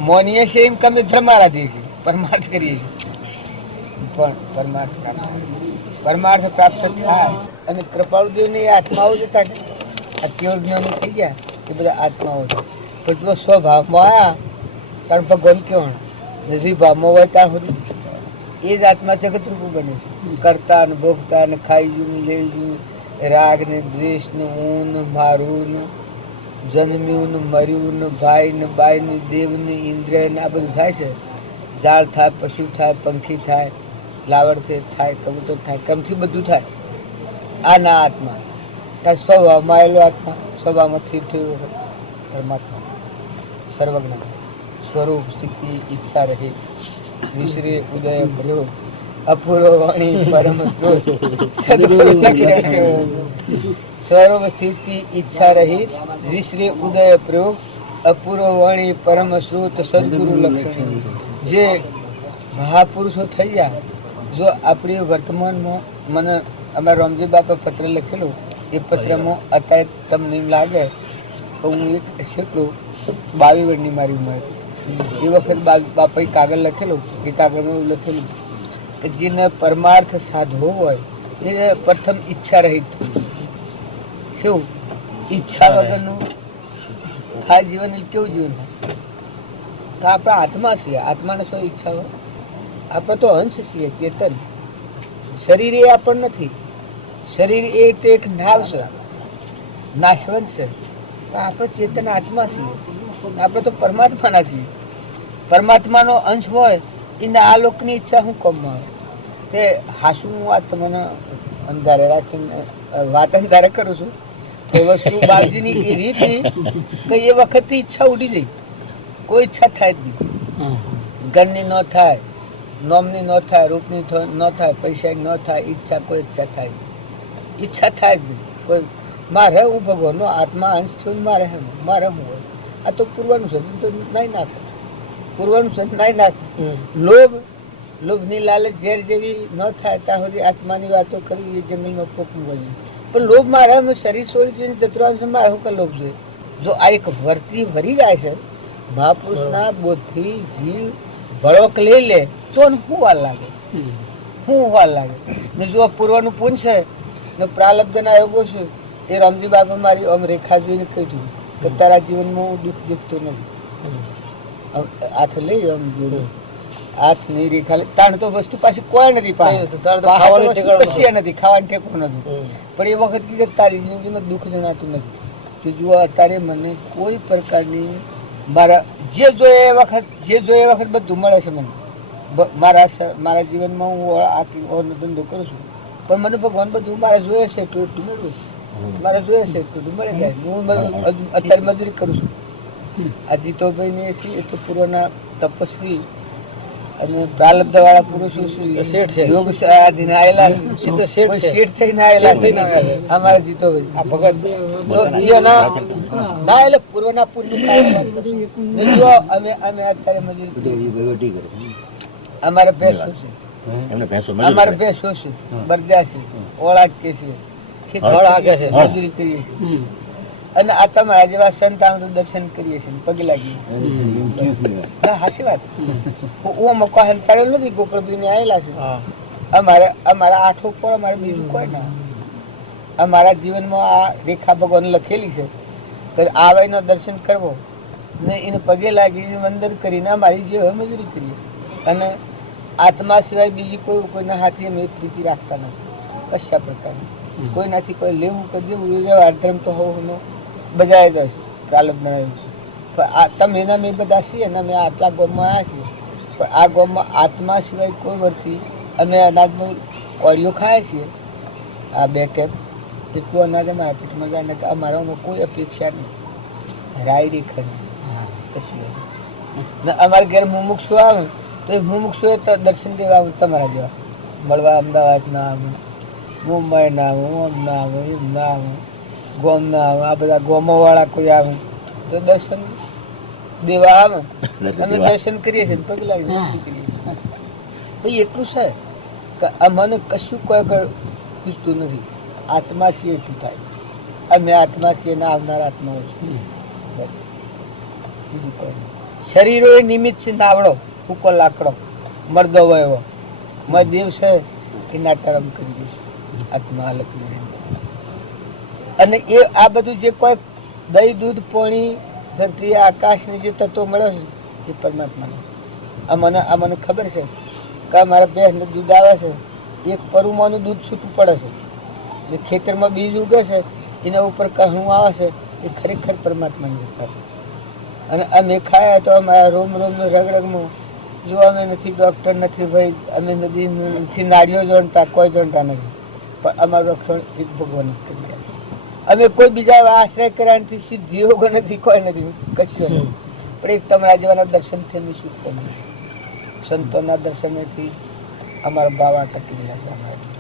મોનીએ છે એમ કમે ધર્મ આરાધીએ છીએ, પરમાર્થ કરીએ છીએ, પણ પરમાર્થ પ્રાપ્ત થાય અને કૃપાળુદેવને એ આત્માઓ જતા આ કેવળ જ્ઞાની થઈ ગયા એ બધા આત્માઓ છે. પણ જો સ્વભાવમાં આવ્યા કારણ ભગવાન કેવળ નથી ભાવમાં હોય ત્યાં સુધી એ જ આત્મા જગતરૂપ બને છે. કરતા ને ભોગતા ને ખાઈ જુ ને લઈ જુ, રાગ ને દ્વેષ ને ઊન મારું ને જન્મ્યું ને મર્યું ને ભાઈ ને બાઈ ને દેવ ને ઇન્દ્ર ને આ બધું થાય છે. ઝાડ થાય, પશુ થાય, પંખી થાય, લાવડ થાય, કબૂતર થાય, કમથી બધું થાય. આ ના આત્મા ત્યાં સ્વભાવમાં આવેલો આત્મા, સ્વભાવમાં સ્થિર થયું પરમાત્મા સર્વજ્ઞ સ્વરૂપ સ્થિતિ ઈચ્છા રહી વિશ્રે ઉદય પ્રયોગ અપૂર્વ વાણી પરમ સ્ત્રોત સદગુરુ લક્ષણ. સ્વરૂપ સ્થિતિ ઈચ્છા રહી વિશ્રે ઉદય પ્રયોગ અપૂર્વ વાણી પરમ સ્ત્રોત સદગુરુ લક્ષણ. જે મહાપુરુષો થઈ ગયા જો આપણી વર્તમાનમાં મને અમારા રામજી બાપા પત્ર લખેલું એ પત્રમાં અત્યારે તમને એમ લાગે તો હું એક શેકડું 22 વર્ષની મારી ઉંમર એ વખત બાપાએ કાગળ લખેલું એ કાગળમાં એવું લખેલું કે જેને પરમાર્થ સાધવો હોય એ પ્રથમ ઈચ્છા રહિત શું ઈચ્છા વગરનું થાય જીવન એ કેવું જીવન તો આપણા આત્મા છીએ, આત્માને શું ઈચ્છા હોય? આપણે તો અંશ છીએ, ચેતન. શરીર એ આપણ નથી, શરીર એ તો એક નાવ છે, નાશવંત છે. આપણે ચેતન આત્મા છીએ, આપણે તો પરમાત્માના છીએ. પરમાત્માનો અંશ હોય એને આ લોકની ઈચ્છા શું કામમાં આવે? તે હાસું હું આ તમને અંધારે રાખીને વાત અંધારે કરું છું તો વસ્તુ બાવજીની એવી હતી કે એ વખત ઈચ્છા ઉડી જઈ, કોઈ ઈચ્છા થાય જ નહીં. ઘરની ન થાય, નોમની ન થાય, રૂપની ન થાય, પૈસાની ન થાય, ઈચ્છા કોઈ ઈચ્છા થાય નહીં. ઈચ્છા થાય જ નહીં કોઈ. મારે હું ભગવાનનો આત્મા અંશ થયું મારે હે મારે હું હોય આ તો પૂર્વાનું છે તો નહીં નાખે, પૂર્વાનું છે નહીં નાખે. લોભની લાલચ ઝેર જેવી ન થાય ત્યાં સુધી આત્માની વાતો કરવી એ જંગલમાં પોકવું હોય. પણ લોભ મારે શરીર છોડી જઈને જતરાવાનું છે મારે શું કે લોભ જોઈએ? જો આ એક વર્તી ભરી જાય છે મહાપુરુષના બોધથી જીવ ભળોક લઈ લે તો શું વાર લાગે, શું વાર લાગે. ને જો પૂર્વનું પુણ્ય છે ને પ્રાલબ્ધના યોગો છે એ રામજી બાબા મારી આમ રેખા જોઈને કહ્યું કે તારા જીવનમાં હું દુઃખ દેખતો નથી. હાથ લઈ આમ જોયું હાથ નહીં રેખા તાણ તો વસ્તુ પાછી કોઈ નથી પછી નથી ખાવાનું ટેકો નથી. પણ એ વખત કીધું તારી જિંદગીમાં દુઃખ જણાતું નથી. તો જુઓ અત્યારે મને કોઈ પ્રકારની મારા જે જોઈએ એ વખત બધું મળે છે મને. મારા જીવનમાં હું આ ધંધો કરું છું પણ મને ભગવાન બધું મારે જોઈએ છે એટલું મેળવું છું, મારે જોઈએ છે એટલું મળે જાય. હું અત્યારે મજૂરી કરું છું. આ જીતોભાઈ ને એ તો પૂર્વના તપસ્વી અને પ્રાલબ્ધ વાળા પુરુષો યોગ આધીને આવેલા શેઠ થઈને આવેલા અમારા જીતોભાઈ ભગત ના એટલે પૂર્વના પુણ્ય જો અમે અત્યારે મજૂરી અમારે ભેંસો છે, અમારે ભેંસો છે, બરદા છે, ઓળા કે છે, મજૂરી કરીએ છીએ. અને આ તમારા જેવા સંત આમ તો દર્શન કરીએ છીએ, પગે લાગીએ. ના હાચી વાત. હું મકાન કરેલું નથી, ગોકળબી ને આવેલા છે. અમારા આઠો ઉપર અમારે બીજું કોઈ ના. અમારા જીવનમાં આ રેખા ભગવાન લખેલી છે કે આવે નો દર્શન કરવો ને એને પગે લાગી વંદન કરીને અમારી જે મજૂરી કરીએ. અને આત્મા સિવાય બીજી કોઈના હાથે અમે પ્રીતિ રાખતા નથી કશા પ્રકારની. કોઈનાથી કોઈ લેવું કે દેવું એ વ્યવહાર ધર્મ તો હોવાનો બજાય જાય છે. પ્રાલબ્ધ બનાવ્યું છે પણ તમે એના મેં બધા છીએ ને અમે આટલા ગામમાં આવ્યા છીએ પણ આ ગામમાં આત્મા સિવાય કોઈ વર્તી અમે અનાજનો કોળીઓ ખાય છીએ. આ 2 ટેપ એટલું અનાજ અમારા પેટમાં જાય ને કે અમારામાં કોઈ અપેક્ષા નહીં. રાયડી ખરી કશી ને અમારે ઘેર મુમુક્ષુ આવે તો એ મુમુક્ષુ તો દર્શન દેવા આવે તમારા જેવા મળવા અમદાવાદ ના આવે, મુંબઈ ના આવે, ઓમ ના આવે, એમ ના આવે, ગોમ ના આવે. આ બધા ગોમો વાળા કોઈ આવે તો દર્શન દેવા આવે. અમે દર્શન કરીએ છીએ પગ લાગી કરીએ છીએ. એટલું છે કે અમને કશું કોઈ પૂછતું નથી. આત્મા છીએ એટલું થાય. અમે આત્મા છીએ ને આવનાર આત્માઓ છે. બીજું કોઈ શરીરો એ નિમિત્ત છે. નાવડો ઉકો લાકડો મરદો એવો દેવ છે એ નાટરમ કરી દઈશું આત્મા અલગ. અને એ આ બધું જે કોઈ દહીં દૂધ પાણી ધરતી આકાશની જે તત્વો મળે છે એ પરમાત્માનો. આ મને ખબર છે કે મારા ભેંસને દૂધ આવે છે, એક પરુમાનું દૂધ છૂટું પડે છે. જે ખેતરમાં બીજ ઉગે છે એના ઉપર કહું આવે છે એ ખરેખર પરમાત્માની જતા છે. અને અમે ખાયા તો અમારા રોમ રગરગમાં જો અમે નથી ડૉક્ટર નથી ભાઈ, અમે નથી નાડીઓ જોડતા કોઈ જોડતા નથી પણ અમારું રક્ષણ એક ભગવાન જ કરી રહ્યા. અમે કોઈ બીજા આશ્રય કર્યા નથી, સિદ્ધિ યોગ નથી, કોઈ નથી, કશું નથી. પણ એક તમારા જેવાના દર્શનથી અમે સુખ પામ્યું. સંતોના દર્શનથી અમારા બાવા ટકી રહ્યા છે અમારા.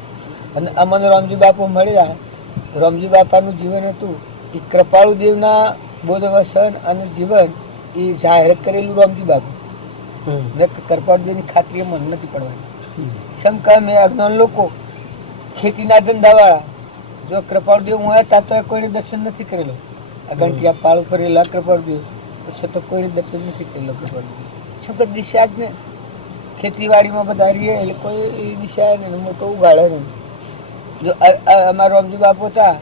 અને અમને રામજી બાપુ મળ્યા. રામજી બાપાનું જીવન હતું એ કૃપાળુ દેવના બોધ વસન અને જીવન એ જાહેર કરેલું રામજી બાપુ. કૃપાળુ દેવની ખાતરી મને નથી પડવાની. શંકા મેં અજ્ઞાન લોકો ખેતીના ધંધાવાળા જો કૃપાળુ દેવ હું હતા તો કોઈને દર્શન નથી કરેલો. આ ઘંટિયા પાળ કરેલા કૃપાળુ દેવ પછી તો કોઈને દર્શન નથી કરેલો કૃપાળુ દેવ. શું કે દિશા જ ને ખેતીવાડીમાં બધા રહીએ એટલે કોઈ દિશા ને મોટો ઉગાડે નહીં. જો અમારા રામજી બાપુ હતા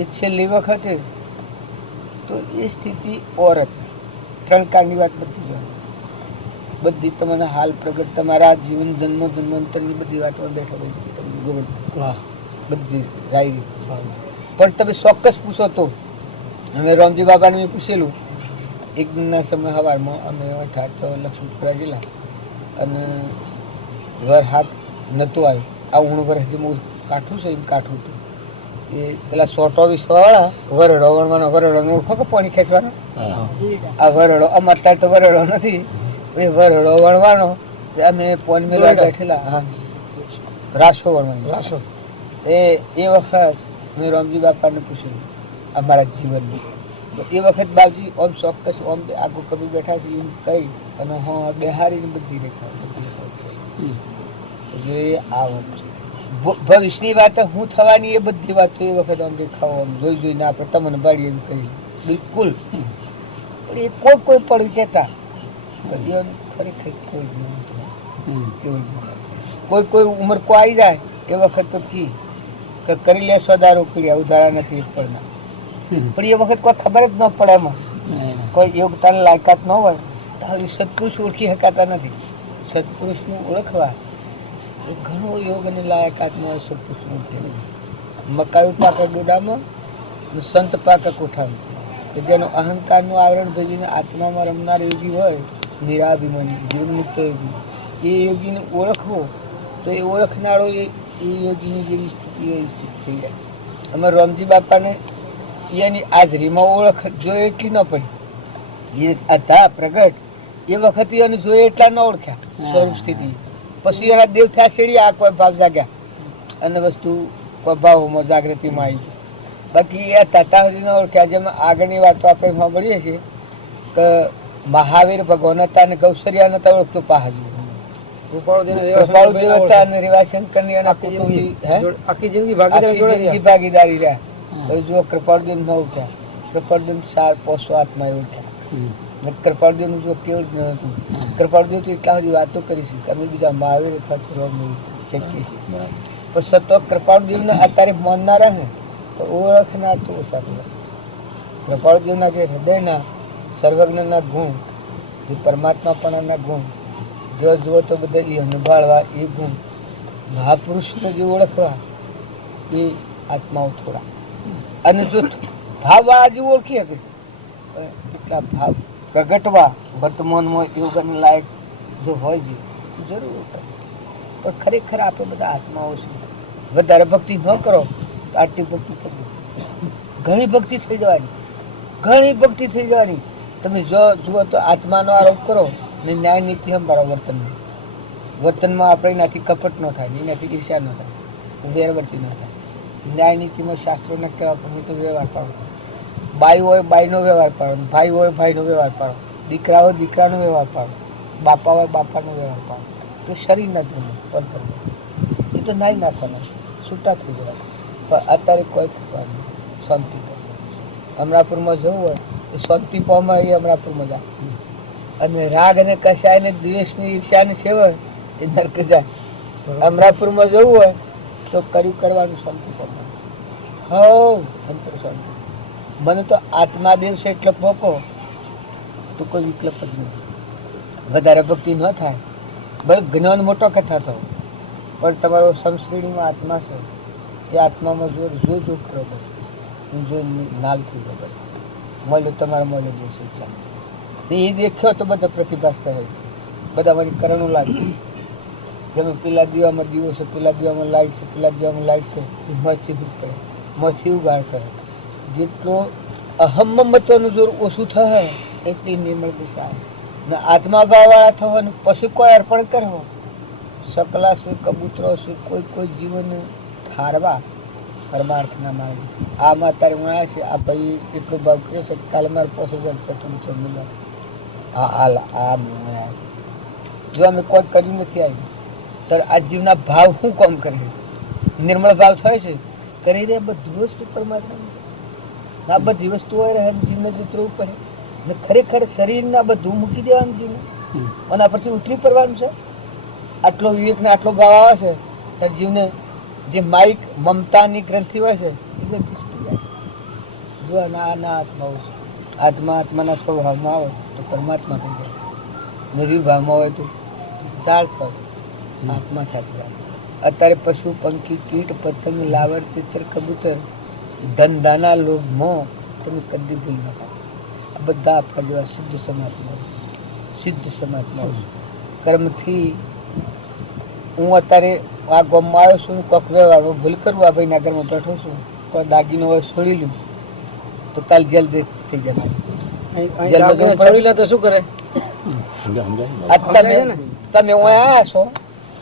એ છેલ્લી વખતે તો એ સ્થિતિ ઓર હતી. 3 કાળની વાત બધી તમને હાલ પ્રગટ તમારા જીવન જન્માંતરની બધી વાતો બેઠા બધી રાઈ. પણ તમે ચોક્કસ પૂછો તો અમે રામજી બાપાને મેં પૂછેલું એક દિનના સમય સવારમાં અમે તો લક્ષ્મીપુરા જિલ્લા અને વર હાથ નહોતું આવ્યું. આ ઊણ વર હજી કાઠું છે એમ કાઠું હતું એ પેલા 124 વાળા વરડો વણવાનો વરડો ઓળખો કે પાણી ખેંચવાનો આ વરડો અમારે ત્યાં તો વરડો નથી એ વરડો વણવાનો અમે પાણી મેળવા બેઠેલા. હા રાસો વણવાનો રાસો. એ વખત મેં રામજી બાપાને પૂછ્યું અમારા જીવનનું. એ વખત બાપજી ઓમ ચોક્કસ ઓમ આગળ કભી બેઠા છે એમ કહી અને હા બેહારીને બધી રેખા એ આવો ભવિષ્યની વાત શું થવાની એ બધી વાતો એ વખત આમ રેખાઓ આમ જોઈને આપણે તમને બાળી એમ કહી બિલકુલ. પણ એ કોઈ પણ કહેતા ખરેખર કોઈ જ નહીં. કોઈ ઉંમર કો આવી જાય એ વખત તો કી કે કરી લે સોદારો કર્યા ઉધારા નથી એક પણ પણ એ વખત કોઈ ખબર જ ન પડે એમાં કોઈ યોગતાની લાયકાત ન હોય તો સત્પુરુષ ઓળખી શકાતા નથી. સત્પુરુષને ઓળખવા એ ઘણો યોગ અને લાયકાત ન હોય. સત્પુરુષ મકાઈ પાકે ડોડામાં સંત પાકે કોઠામાં કે જેનો અહંકારનું આવરણ ભજીને આત્મામાં રમનાર યોગી હોય, નિરાભિમાની જીવનમુક્ત યોગી, એ યોગીને ઓળખવો તો એ ઓળખનારો એ યોગીની જેવી સ્થિતિ હોય એ સ્થિતિ થઈ જાય. અમે રામજી બાપાને એની હાજરીમાં ઓળખ જોઈએ એટલી ન પડી, એ હતા પ્રગટ એ વખતે એને જોઈએ એટલા ન ઓળખ્યા સ્વરૂપ સ્થિતિ. પછી એના દેવ થયા શેડી આ કોઈ ભાવ જાગ્યા અને વસ્તુ કોઈ ભાવમાં જાગૃતિમાં આવી ગઈ. બાકી એ તતા સુધી ન ઓળખ્યા. જેમાં આગળની વાતો આપણે સાંભળીએ છીએ કે મહાવીર ભગવાન હતા અને ગૌસરિયા નતા ઓળખતો પહાજી. કૃપાળુ દેવ હતા અને રેવાશંકર ની આખી જિંદગી ભાગીદારી રહ્યા. જો કૃપાળુદેવ ન ઉઠ્યા, કૃપાળુદેવ 400 આત્મા ઉઠ્યા. કૃપાળુદેવ નું જો કેવું જ ન હતું. કૃપાળુદેવ તો એટલા બધી વાતો કરીશું તમે બીજા મહાવીર અથવા શક્તિ પણ સતો કૃપાળુદેવ ને અત્યારે માનનારા ને તો ઓળખનાર તો ઓછા. કૃપાળુદેવ ના જે હૃદયના સર્વજ્ઞના ગુણ, જે પરમાત્માપણાના ગુણ જો જુઓ તો બધા એ નિભાળવા એ ગુણ, મહાપુરુષને જે ઓળખવા એ આત્માઓ થોડા. અને જો ભાવ આજે ઓળખી શકે એટલા ભાવ પ્રગટવા વર્તમાનમાં યોગન લાયક જો હોય છે જરૂર. પણ ખરેખર આપણે બધા આત્માઓ છે. વધારે ભક્તિ ન કરો તો આટલી ભક્તિ કરવી, ઘણી ભક્તિ થઈ જવાની, ઘણી ભક્તિ થઈ જવાની. તમે જો જુઓ તો આત્માનો આરોપ કરો ને ન્યાય નીતિ સંભાળો વર્તનમાં આપણે એનાથી કપટ ન થાય, એનાથી ઈર્ષ્યા ન થાય, વેરવર્તી ન થાય. ન્યાય નીતિમાં શાસ્ત્રોને કહેવા તમે તો વ્યવહાર પાડો. બાઈ હોય બાઈનો વ્યવહાર પાડો, ભાઈ હોય ભાઈનો વ્યવહાર પાડો, દીકરા હોય દીકરાનો વ્યવહાર પાડો, બાપા હોય બાપાનો વ્યવહાર પાડો. તો શરીરના ધર્મ પરધર્મ એ તો નાઈ નાખવાના, છૂટા થઈ જવાના. પણ અત્યારે કોઈ થવાનું શાંતિ. અમરાપુરમાં જવું હોય તો શાંતિ પામવા એ અમરાપુરમાં જાય. અને રાગ અને કશાય ને દ્વેષની ઈર્ષ્યાની સેવા એ નરક જાય. અમરાપુરમાં જવું હોય તો કર્યું કરવાનું શાંતિ પામવાનું. અંતર શાંતિ. મને તો આત્માદેવ છે એટલે પોકો તો કોઈ વિકલ્પ જ નહીં. વધારે ભક્તિ ન થાય, ભલે જ્ઞાન મોટો કથા થયો પણ તમારો સંશ્રેણીમાં આત્મા છે એ આત્મામાં જો કરો બસ જો નાલ થઈ ગયો બસ મળ્યો તમારે મળ્યો દેશ એટલા એ દેખ્યો તો બધા પ્રતિભાસ થાય છે. બધા મારી કરણું લાગે જેમ પેલા દીવામાં દીવો છે, પેલા દીવામાં લાઈટ છે, પેલા દીવામાં લાઈટ છે એ મચી પડે, મચી ઉગાડ કરે. જેટલો અહમ મહત્વનું જોર ઓછું થાય એટલી નિર્મળ દિશા ને આત્મા ભાવવાળા થવાનું. પછી કોઈ અર્પણ કરવો સકલા છે, કબૂતરો છે, કોઈ જીવન ઠારવા પરમાર્થના માર્ગે. આમાં અત્યારે હું આવ્યા છે, આ ભાઈ એટલો ભાવ કર્યો છે કાલે મારે 5000 પ્રથમ મળ્યા. જો અમે કોઈ કર્યું નથી આવ્યું સર આ જીવના ભાવ શું કામ કરીએ? નિર્મળ ભાવ થાય છે કરી દે બધી વસ્તુ પરમાત્મા. આ બધી વસ્તુઓ રહે જીવને ઉતરવું પડે ને ખરેખર શરીરના બધું મૂકી દેવાનું જીવને આના પરથી ઉતરી પડવાનું છે. આટલો વિવેક ને આટલો ભાવ આવે છે ત્યારે જીવને જે માઇક મમતાની ગ્રંથિ હોય છે એ ગ્રંથિ છૂટી જાય. જો આના આત્મા હોય આત્માના સ્વભાવમાં આવે તો પરમાત્મા થઈ જાય, નિર્વિભાવમાં હોય તો ચાર થાય આત્મા ઠાકી જાય. અત્યારે પશુ પંખી કીટ પતંગ લાવર તીતર કબૂતર ધંધાના લોભમાં તમે કદી ભૂલ ન થાય. આ બધા આપણા જેવા સિદ્ધ સમાજમાં કર્મથી. હું અત્યારે આ ગામમાં આવ્યો છું, કોઈક વ્યવહારમાં ભૂલ કરું, આ ભાઈના ઘરમાં બેઠો છું, કોઈ દાગીનો હોય છોડી લઉં તો કાલ જેલ થઈ જાય. શું કરે તમે આવ્યા છો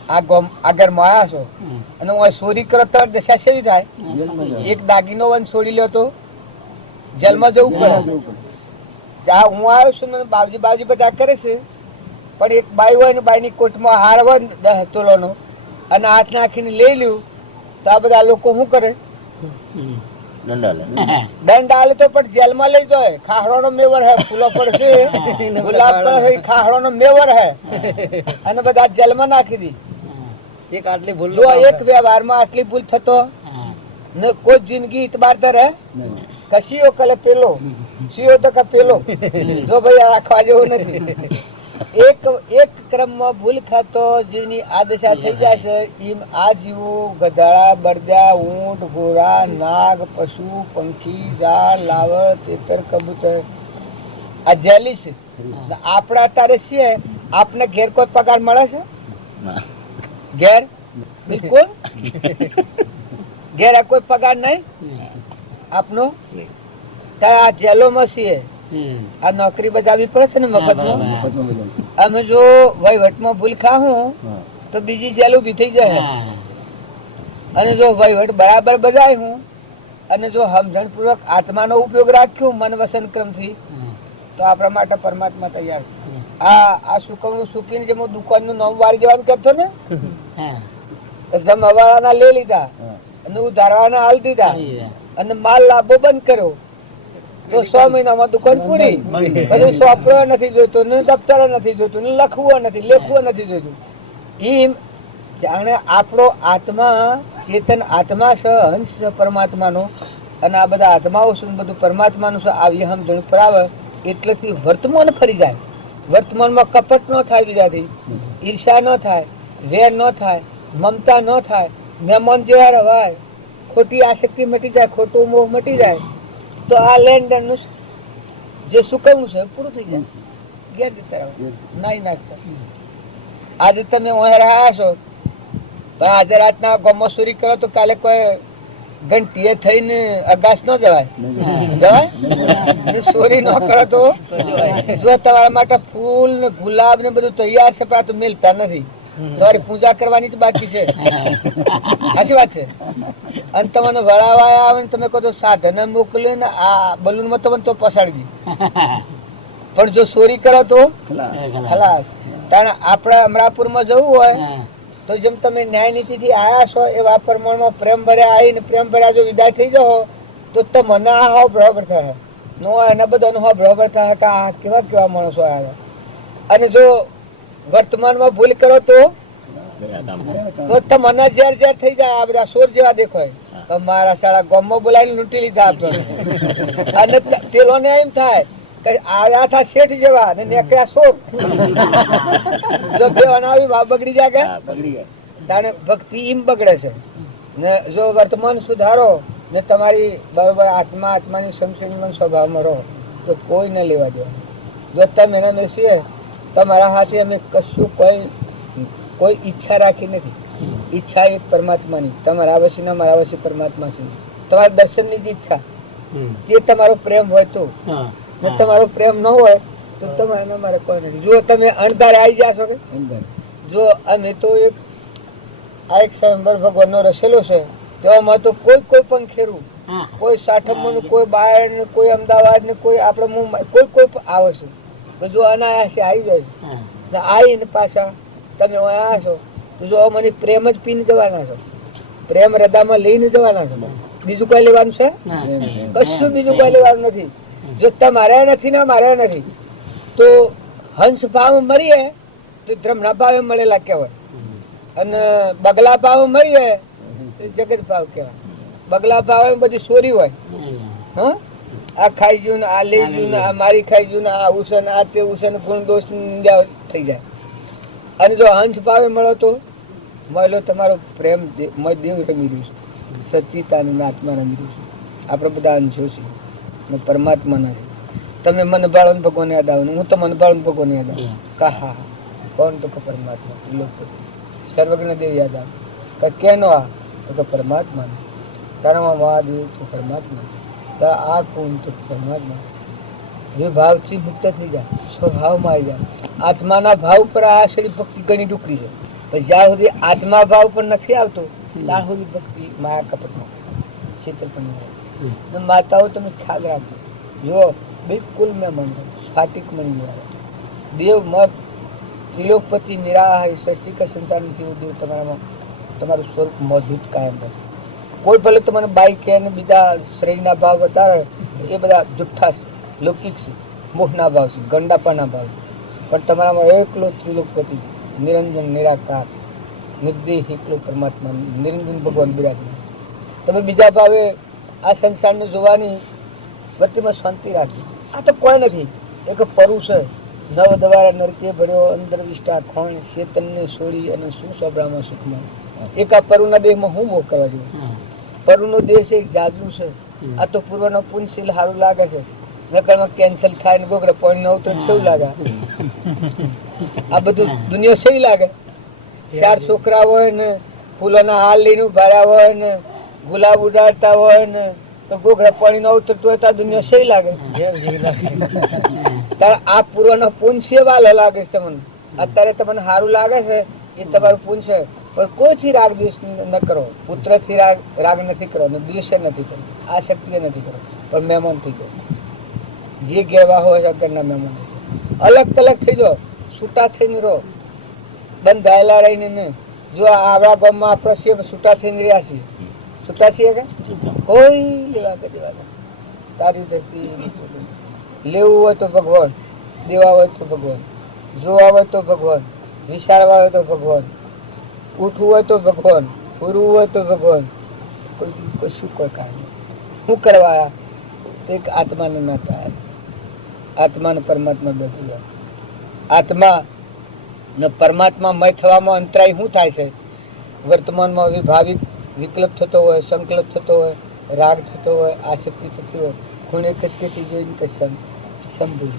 આ આગળમાં આવ્યા છો અને હું ચોરી કરો તો દશા સેવી થાય? એક દાગીનો વન છોડી લ્યો તો જેલમાં જવું પડે. જ્યાં હું આવ્યો છું ને બાવજી બધા કરે છે પણ એક બાઈ હોય ને બાઈની કોટમાં હાર હોય 10 તોલાનો અને હાથ નાખીને લઈ લ્યું તો આ બધા લોકો શું કરે? દંડ આલે તો પણ જેલમાં લઈ જાય. ખાહડો નો મેવર હે, ફૂલો પડશે ગુલાબ પર ખાહડો નો મેવર હે અને બધા જેલમાં નાખી દી. એક આટલી ભૂલ જો એક વ્યવહારમાં આટલી ભૂલ થતો ને કોઈ જિંદગી ઇતબાર કરે કશીઓ કલે પેલો સીઓ તો કે પેલો જો ભાઈ રાખવા જેવું નથી. એક ક્રમમાં ભૂલ ખાતો જેની આ દશા થઈ જાય છે એમ આ જીવો ગધાડા બળદા ઊંટ ઘોડા નાગ પશુ પંખી ઝાડ લાવડ તેતર કબૂતર આ જેલી છે. આપડા અત્યારે છીએ આપને ઘેર કોઈ પગાર મળે છે? ઘેર બિલકુલ ઘેર કોઈ પગાર નહીં આપનો. ત્યારે આ જેલોમાં છીએ આ નોકરી બજાવવી પડે છે ને મફતમાં. અમે જો વહીવટમાં ભૂલ ખાવું તો બીજી જેલ ઉભી થઈ જાય અને જો વહીવટ બરાબર બજાય હું અને જો સમજણ પૂર્વક આત્માનો ઉપયોગ રાખ્યો મન વસન ક્રમ થી તો આપણા માટે પરમાત્મા તૈયાર છે. આ સુકવણું સુકીને જે હું દુકાન નું નામ વાળી જવાનું કરતો ને જમવાળાના લઈ લીધા અને ઉધારવાના હાલ દીધા અને માલ લાભો બંધ કર્યો તો 6 મહિનામાં દુકાન પૂરી. બધું સોંપડો નથી જોઈતું ને દફતર નથી જોઈતું ને લખવું નથી લેખવું નથી જોઈતું. એમ જાણે આપણો આત્મા ચેતન આત્મા છે હંસ છે પરમાત્માનો અને આ બધા આત્માઓ છે બધું પરમાત્માનું છે. આવી સમજણ પર આવે એટલેથી વર્તમાન ફરી જાય. વર્તમાનમાં કપટ ન થાય, બીજાથી ઈર્ષા ન થાય, વેર ન થાય, મમતા ન થાય, મહેમાન જેવા રવાય, ખોટી આસક્તિ મટી જાય, ખોટો મોહ મટી જાય તો આ લેનદેન નું જે સુકવણું છે પૂરું થઈ જાય. ગેરરીતે નાઈ નાખતા. આજે તમે રહ્યા છો પણ આજે રાતના ગામમાં ચોરી કરો તો કાલે કોઈ ઘંટીએ થઈને અગાસ ન જવાય. ચોરી ન કરો તો જો તમારા માટે ફૂલ ને ગુલાબ ને બધું તૈયાર છે પણ આ તો મિલતા નથી. તમારી પૂજા કરવાની જ બાકી છે. સાચી વાત છે. અને તમને વળાવા આવે ને તમે કહો તો સાધન મોકલ્યો ને આ બલૂન માં તમને તો પસાડી દી પણ જો ચોરી કરો તો ખલાસ. કારણ આપણે અમરાપુર માં જવું હોય તો જેમ તમે ન્યાય નીતિ થી આયા છો એવા પ્રમાણમાં પ્રેમ ભર્યા આવીને પ્રેમ ભર્યા જો વિદાય થઈ જાઓ તો તમને આ હાવ બરાબર થાય નો એના બધા હાવ બરાબર થાય કે આ કેવા કેવા માણસો આવ્યા. અને જો વર્તમાનમાં ભૂલ કરો તો તમને ઝેર ઝેર થઈ જાય. આ બધા સોર જેવા દેખાય મારા શાળા ગામમાં બોલાવીને લૂંટી લીધા આપણે. અને પેલો ને એમ થાય આયા થા શેઠ જેવા ને નેકળ્યા સોર. જો બે અનાવી બગડી જાય તાણે ભક્તિ એમ બગડે છે. ને જો વર્તમાન સુધારો ને તમારી બરોબર આત્માની સમસંયમ સ્વભાવમાં રહો તો કોઈ ન લેવા દેવા. જો તમે એના બેસીએ તમારા હાથે અમે કશું કોઈ ઈચ્છા રાખી નથી. ઈચ્છા એક પરમાત્માની, તમારા આવશ્ય ના મારા આવશ્ય પરમાત્મા છે. તમારા દર્શનની જ ઈચ્છા જે તમારો પ્રેમ હોય તો ને તમારો પ્રેમ ન હોય તો તમારે મારે કોઈ નથી. જો તમે અણધારે આવી ગયા છો કે જો અમે તો એક સ્વયંવર ભગવાન નો રસેલો છે તેમાં તો કોઈ પણ ખેરું કોઈ સાઠમ કોઈ બાયડ ને કોઈ અમદાવાદ ને કોઈ આપડે મુંબઈ કોઈ આવે છે તો જો અનાયાસે આવી જાય આવીને પાછા તમે આવ્યા છો તો જો મને પ્રેમ જ પીને જવાના છો, પ્રેમ હૃદયમાં લઈને જવાના છો. બીજું કોઈ લેવાનું છે? કશું બીજું કોઈ લેવાનું નથી. જો તમારે નથી ને મારે નથી તો હંસ ભાવ મરીએ તો ધ્રમના ભાવે મળેલા કહેવાય અને બગલા ભાવ મળીએ તો જગત ભાવ કહેવાય. બગલા ભાવે બધી ચોરી હોય. હા આ ખાઈ ગયું ને આ લઈ ગયું ને આ મારી ખાઈ ગયું ને આ ઉસન આ તે ઉસન ગુણ દોષ થઈ જાય. અને જો હંસ ભાવે મળો તો મળેલો તમારો પ્રેમ દેવ રમી રહ્યું છે, સચ્ચિતાનંદ આત્મા રમી રહ્યું છે. આપણે બધા અંશો છે પરમાત્માના છે. તમે મન ભાળો ભગવાન યાદ આવે, હું તો મન ભાળો ભગવાન યાદ આવે. કહા કોણ તો કે પરમાત્મા ત્રિલોકપતિ સર્વજ્ઞ દેવ યાદ આવે. કેનો આ તો કે પરમાત્મા. કારણ મહાદેવ તો પરમાત્મા. તો આ કોણ તો પરમાત્મા. જે ભાવથી મુક્ત થઈ જાય સ્વભાવમાં આવી જાય. આત્માના ભાવ પર આ આશરી ભક્તિ ઘણી ટૂંકી છે. પણ જ્યાં સુધી આત્મા ભાવ પર નથી આવતો ત્યાં સુધી ભક્તિ માયા કપટમાં છેતરપણ. માતાઓ તમે ખ્યાલ રાખો. જો બિલકુલ મેં મંડળ સ્ફાટિક મંડળ દેવ મત ત્રિલોકપતિ નિરાહ સૃષ્ટિ કા સંચાર નથી દેવ તમારામાં તમારું સ્વરૂપ મજબૂત કાયમ રહે. કોઈ ભલે તમને બાઈક કે અને બીજા શ્રેયના ભાવ બતાવે, એ બધા જુઠ્ઠા છે, લૌકિક છે, મોહના ભાવ છે, ગંડાપાના ભાવ છે. પણ તમારામાં એકલો ત્રિલોકપતિ નિરંજન નિરાકાર નિર્દેહ એકલો પરમાત્મા નિરંજન ભગવાન બિરાજમાન. તમે બીજા ભાવે આ સંસારને જોવાની વૃત્તિમાં શાંતિ રાખી. આ તો કોઈ નથી, એક પરું છે, નવ દ્વારા નરકે ભર્યો અંદર વિષ્ટા ખોણ ચેતનને છોડી અને શું સોબરામાં સુખમાં. એક આ પરુના દેહમાં હું ભોગ કરવા જોઈએ? પરુનો દેહ છે એક જાજુ છે. આ તો પૂર્વનો પુણ્યશીલ સારું લાગે છે, નકરમાં કેન્સલ થાય ને ગોગડે પોઈન્ટ ન ઉતરે કેવું લાગે? આ બધું દુનિયા સેવી લાગે. 4 છોકરા હોય ને ફૂલોના હાલ લઈને ઉભા હોય ને ગુલાબ ઉડાડતા હોય ને તો ગોગડા પાણી ન ઉતરતું હોય તો આ દુનિયા સેવી લાગે. તારે આ પૂર્વનો પુણ્ય વાલો લાગે છે તમને. અત્યારે તમને સારું લાગે છે એ તમારું પુણ્ય છે, પણ કોઈથી રાગ દ્વેષ ન કરો. પુત્રથી રાગ નથી કરો ને દ્વેષ નથી કરો, આ શક્તિ નથી કરો, પણ મહેમાન થઈ જાઓ. જે કહેવા હોય ઘરના મહેમાન અલગ તલગ થઈ જાઓ, છૂટા થઈને રહો, બંધાયેલા રહીને નહીં. જો આવડા ગામમાં આપણે છીએ છૂટા થઈને રહ્યા છીએ, છૂટા છીએ કે કોઈ લેવા કે દેવા તારી ધરતી લેવું હોય તો ભગવાન, દેવા હોય તો ભગવાન, જોવા હોય તો ભગવાન, વિચારવા હોય તો ભગવાન, ઉઠવું હોય તો ભગવાન, ફૂરવું હોય તો ભગવાન. કશું કોઈ કારણ શું કરવા? એક આત્માને નાતા આત્માને પરમાત્મા બેઠું. આત્મા ને પરમાત્મા મય થવામાં અંતરાય શું થાય છે? વર્તમાનમાં વિભાવિક વિકલ્પ થતો હોય, સંકલ્પ થતો હોય, રાગ થતો હોય, આસક્તિ થતી હોય, ખૂણે ખચકેથી જોઈને કે સમજવું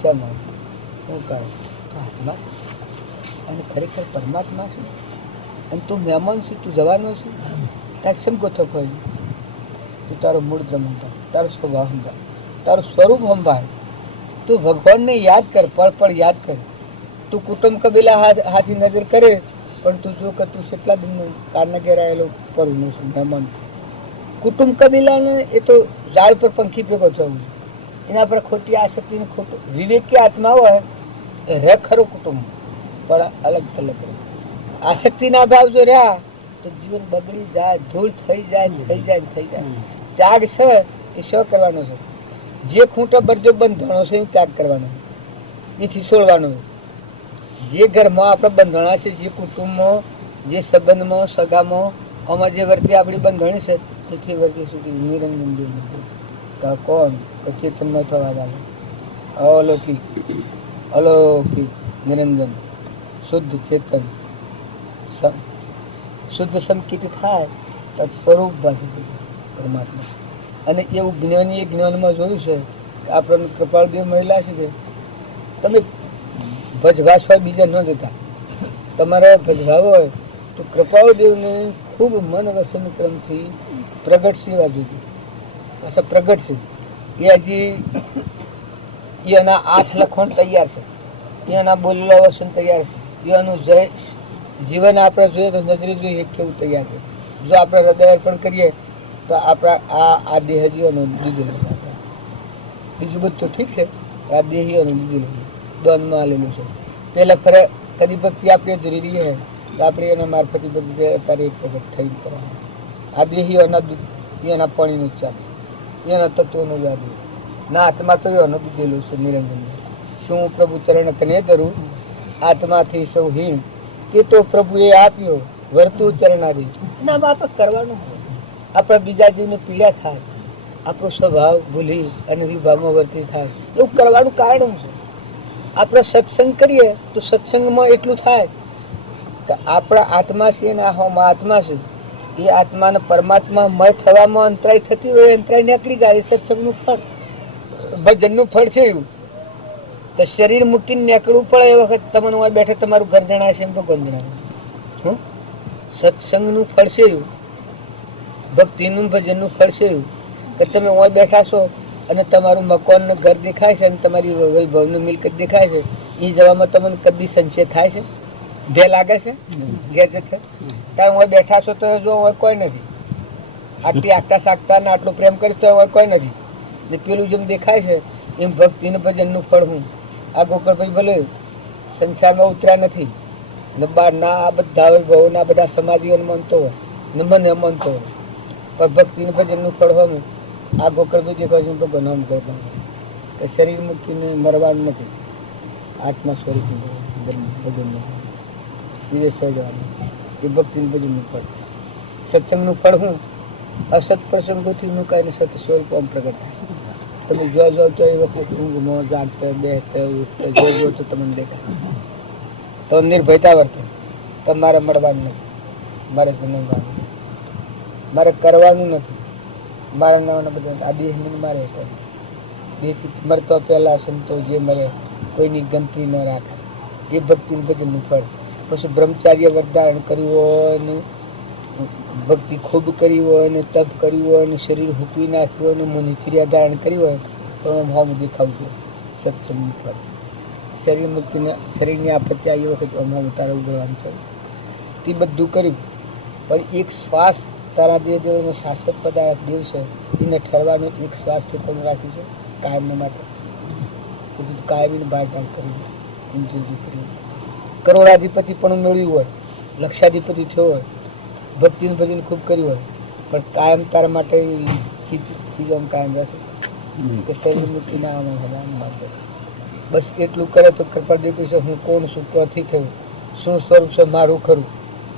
શું કહે આત્મા છે અને ખરેખર પરમાત્મા છે. અને તું મહેમાન છે, તું જવાનો છે. તારે શેમ ગોથો કોઈ? તું તારો મૂળ સંભાળ, તારો સ્વભાવ સંભાળ, તારું સ્વરૂપ સંભાળ. તું ભગવાનને યાદ કર, પળ પળ યાદ કર. તું કુટુંબ કબીલા હાથી નજર કરે, પણ તું જો કે તું કેટલા દિનનો કારના ઘેરાયેલો પરનો છું મહેમાન. કુટુંબ કબીલાને એ તો ઝાડ પર પંખી ભેગો થવું, એના પર ખોટી આસક્તિ ને ખોટું વિવેકી આત્મા હોય રે ખરું કુટુંબ, પણ અલગ થલગ આસક્તિના ભાવ જો રહ્યા તો જીવન બગડી જાય, ધૂળ થઈ જાય થઈ જાય થઈ જાય. ત્યાગ છે એ શું કરવાનો છે? જે ખૂંટો બરજો બંધણો છે એ ત્યાગ કરવાનો, એથી છોડવાનો. જે ઘરમાં આપણે બંધણા છે, જે કુટુંબમાં, જે સંબંધમાં, સગામાં, આમાં જે વર્તી આપણી બંધણી છે એથી વર્તી સુધી નિરંજન દેવ કોણ ચેતનમાં થવા લાગે. અલૌકિક અલૌકિક નિરંજન શુદ્ધ ચેતન શુદ્ધ સંકિત થાય તો સ્વરૂપ ભાષે પરમાત્મા. અને એવું જ્ઞાની જ્ઞાનમાં જોયું છે કે આપણને કૃપાળદેવ મહિલા છે કે તમે ભજભાસ હોય બીજા ન જતા, તમારે ભજભાવ હોય તો કૃપાળદેવને ખૂબ મન વસન ક્રમથી પ્રગટ સેવા જોઈતી. પાછા પ્રગટ છે એ હજી એના 8 લખણ તૈયાર છે, એના બોલેલા વસન તૈયાર છે, એનું જય જીવન આપણે જોઈએ તો નજરે જોઈએ કેવું તૈયાર છે. જો આપણે હૃદય અર્પણ કરીએ તો આપણા આ દેહજીઓનું દીધેલું, બીજું બધું તો ઠીક છે, આ દેહીઓનું દીધેલું દોનમાં આલેલું છે. પહેલાં ફરે કદી ભક્તિ આપીએ જરૂરી છે તો આપણે એના મારફતી બધી અત્યારે એક પ્રગટ થઈ કરવાનું. આ દેહીઓના દૂધ એના પાણીનું ચાલે, એના તત્વોનું યાદ ના આત્મા તો એનો દીધેલું છે નિરંજન. શું પ્રભુ ચરણ કને ધરું આત્માથી સૌ હીન, એ તો પ્રભુએ આપ્યો વર્તું ચરણારી. એના બાપા કરવાનું આપણે બીજા જીવને પીડા થાય, આપણો સ્વભાવ ભૂલી અને વિભાવમાં વર્તી થાય, એવું કરવાનું કારણ છે. આપણે સત્સંગ કરીએ તો સત્સંગમાં એટલું થાય કે આપણા આત્મા છે ને આમાં આત્મા છે, એ આત્માને પરમાત્મા મય થવામાં અંતરાય થતી હોય, અંતરાય નીકળી જાય. એ સત્સંગનું ફળ, ભજનનું ફળ છે. એવું તો શરીર મૂકીને નીકળવું પડે એ વખત તમને હોય બેઠે તમારું ઘર જણાશે એમ ભગવાન જણાવે. સત્સંગનું ફળ છે એવું, ભક્તિનું ભજનનું ફળ છે એવું કે તમે હોય બેઠા છો અને તમારું મકાન ને ઘર દેખાય છે અને તમારી વૈભવની મિલકત દેખાય છે, એ જવામાં તમને કદી સંચય થાય છે? ભે લાગે છે? ઘેર જશે ત્યારે હોય બેઠા છો તો જો હોય કોઈ નથી, આટલી આગતા સાગતા ને આટલું પ્રેમ કરી તો હોય કોઈ નથી. ને પેલું જેમ દેખાય છે એમ ભક્તિ ને ભજનનું ફળ હું આ ગોકળભાઈ ભલે સંસારમાં ઉતર્યા નથી ને બહાર ના આ બધા વૈભવોના બધા સમાધિઓને માનતો હોય ને મને અમન તો પણ ભક્તિ ને ભજનનું ફળ હોય આ ગોકળ બીજે કહ્યું ભગવાન આમ કરતા કે શરીર મૂકીને મરવાનું નથી, આત્મા સ્વરૂપ ભગવાનનું સિરિયસ થઈ જવાનું એ ભક્તિ ને ભજનનું ફળ. સત્સંગનું ફળ હું અસત પ્રસંગોથી મુકાઈને સત સ્વરૂપ આમ પ્રગટ થાય. તમે જો તો એ વખત ઊંઘમાં જાગતા બેસતા ઉઠતા જો તો તમને દેખાય. તો નિર્ભયતા વર્તે. તમારે મળવાનું નથી, મારે જન્મવાનું, મારે કરવાનું નથી, મારા નાના બધા આ દેહની મારે દેહથી મરતો પહેલા સંતો જે મરે કોઈની ગણતરી ન રાખે એ ભક્તિ ભજનનું ફળ. પછી બ્રહ્મચાર્ય વરદારણ કર્યું હોય ને ભક્તિ ખૂબ કરી હોય ને તપ કર્યું હોય ને શરીર હૂકવી નાખ્યું હોય ને મુનિક્રિયા ધારણ કરી હોય તો ભાવ દેખાવું જોઈએ સત્સંગનું ફળ. શરીર મુક્તિને શરીરની આપત્તિ આવી વખત અમુક તારા ઉગડવાનું છે તે બધું કર્યું પણ એક શ્વાસ તારા દેવનો શાશ્વત પદાર્થ દેવ છે એને ઠરવાનો એક શ્વાસ ઠેકાણું રાખ્યું છે કાયમને માટે. બધું કાયમીને બહાર કર્યું ઇન્જરી કર્યું. કરોડાધિપતિ પણ મેળવ્યું હોય, લક્ષાધિપતિ થયો હોય, ભક્તિનું ભજન ખૂબ કર્યું હોય પણ કાયમ તારા માટે ચીજો કાયમ રહેશે કે શરીર મૂકીને આવવાનું. બસ એટલું કરે તો કૃપા દેખી છે હું કોણ છું, ક્યાંથી થયું, શું સ્વરૂપ છે મારું ખરું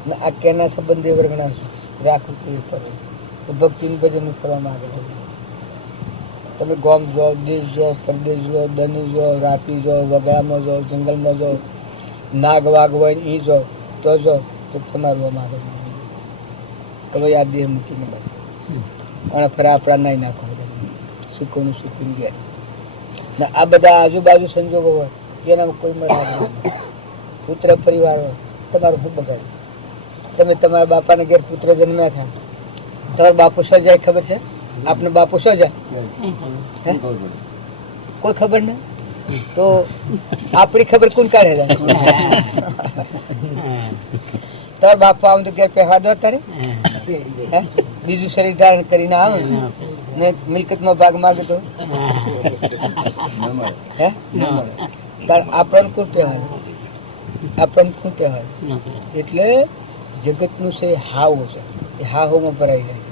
ને આ કેના સંબંધે વર્ગણા છું રાખું તે કરવું. તો ભક્તિનું ભજનનું કરવામાં આગળ તમે ગામ જાઓ, દેશ જાઓ, પરદેશ જાઓ, દની જાઓ, રાતી જાઓ, વગડામાં જાઓ, જંગલમાં જાઓ, નાગ વાગ હોય ને એ જાઓ તો જાઓ તો તમારું આમ આગળ કે ભાઈ આ દેહ મૂકીને બસ અને ફરે આપણા નાઈ નાખો સુખોનું સુખી ગયા ને આ બધા આજુબાજુ સંજોગો હોય જેનામાં કોઈ મળે પુત્ર પરિવાર હોય તમારું શું બગાડ્યું. તમે તમારા બાપાને ઘેર પુત્ર જન્મ્યા હતા તમારા બાપુ શું જાય ખબર છે? આપને બાપુ શું જાય કોઈ ખબર નહીં તો આપણી ખબર કોણ કાઢે જાય? તાર બાપા આમ તો ઘેર પહેવા દો તારે બીજું શરીર ધારણ કરીને આવે ને મિલકતમાં ભાગ માગે તો હે આપણને કોણ પહેવાય? આપણને કોણ પહેવાય? એટલે જગતનું છે હાવો છે એ હાહોમાં ભરાઈ જાય.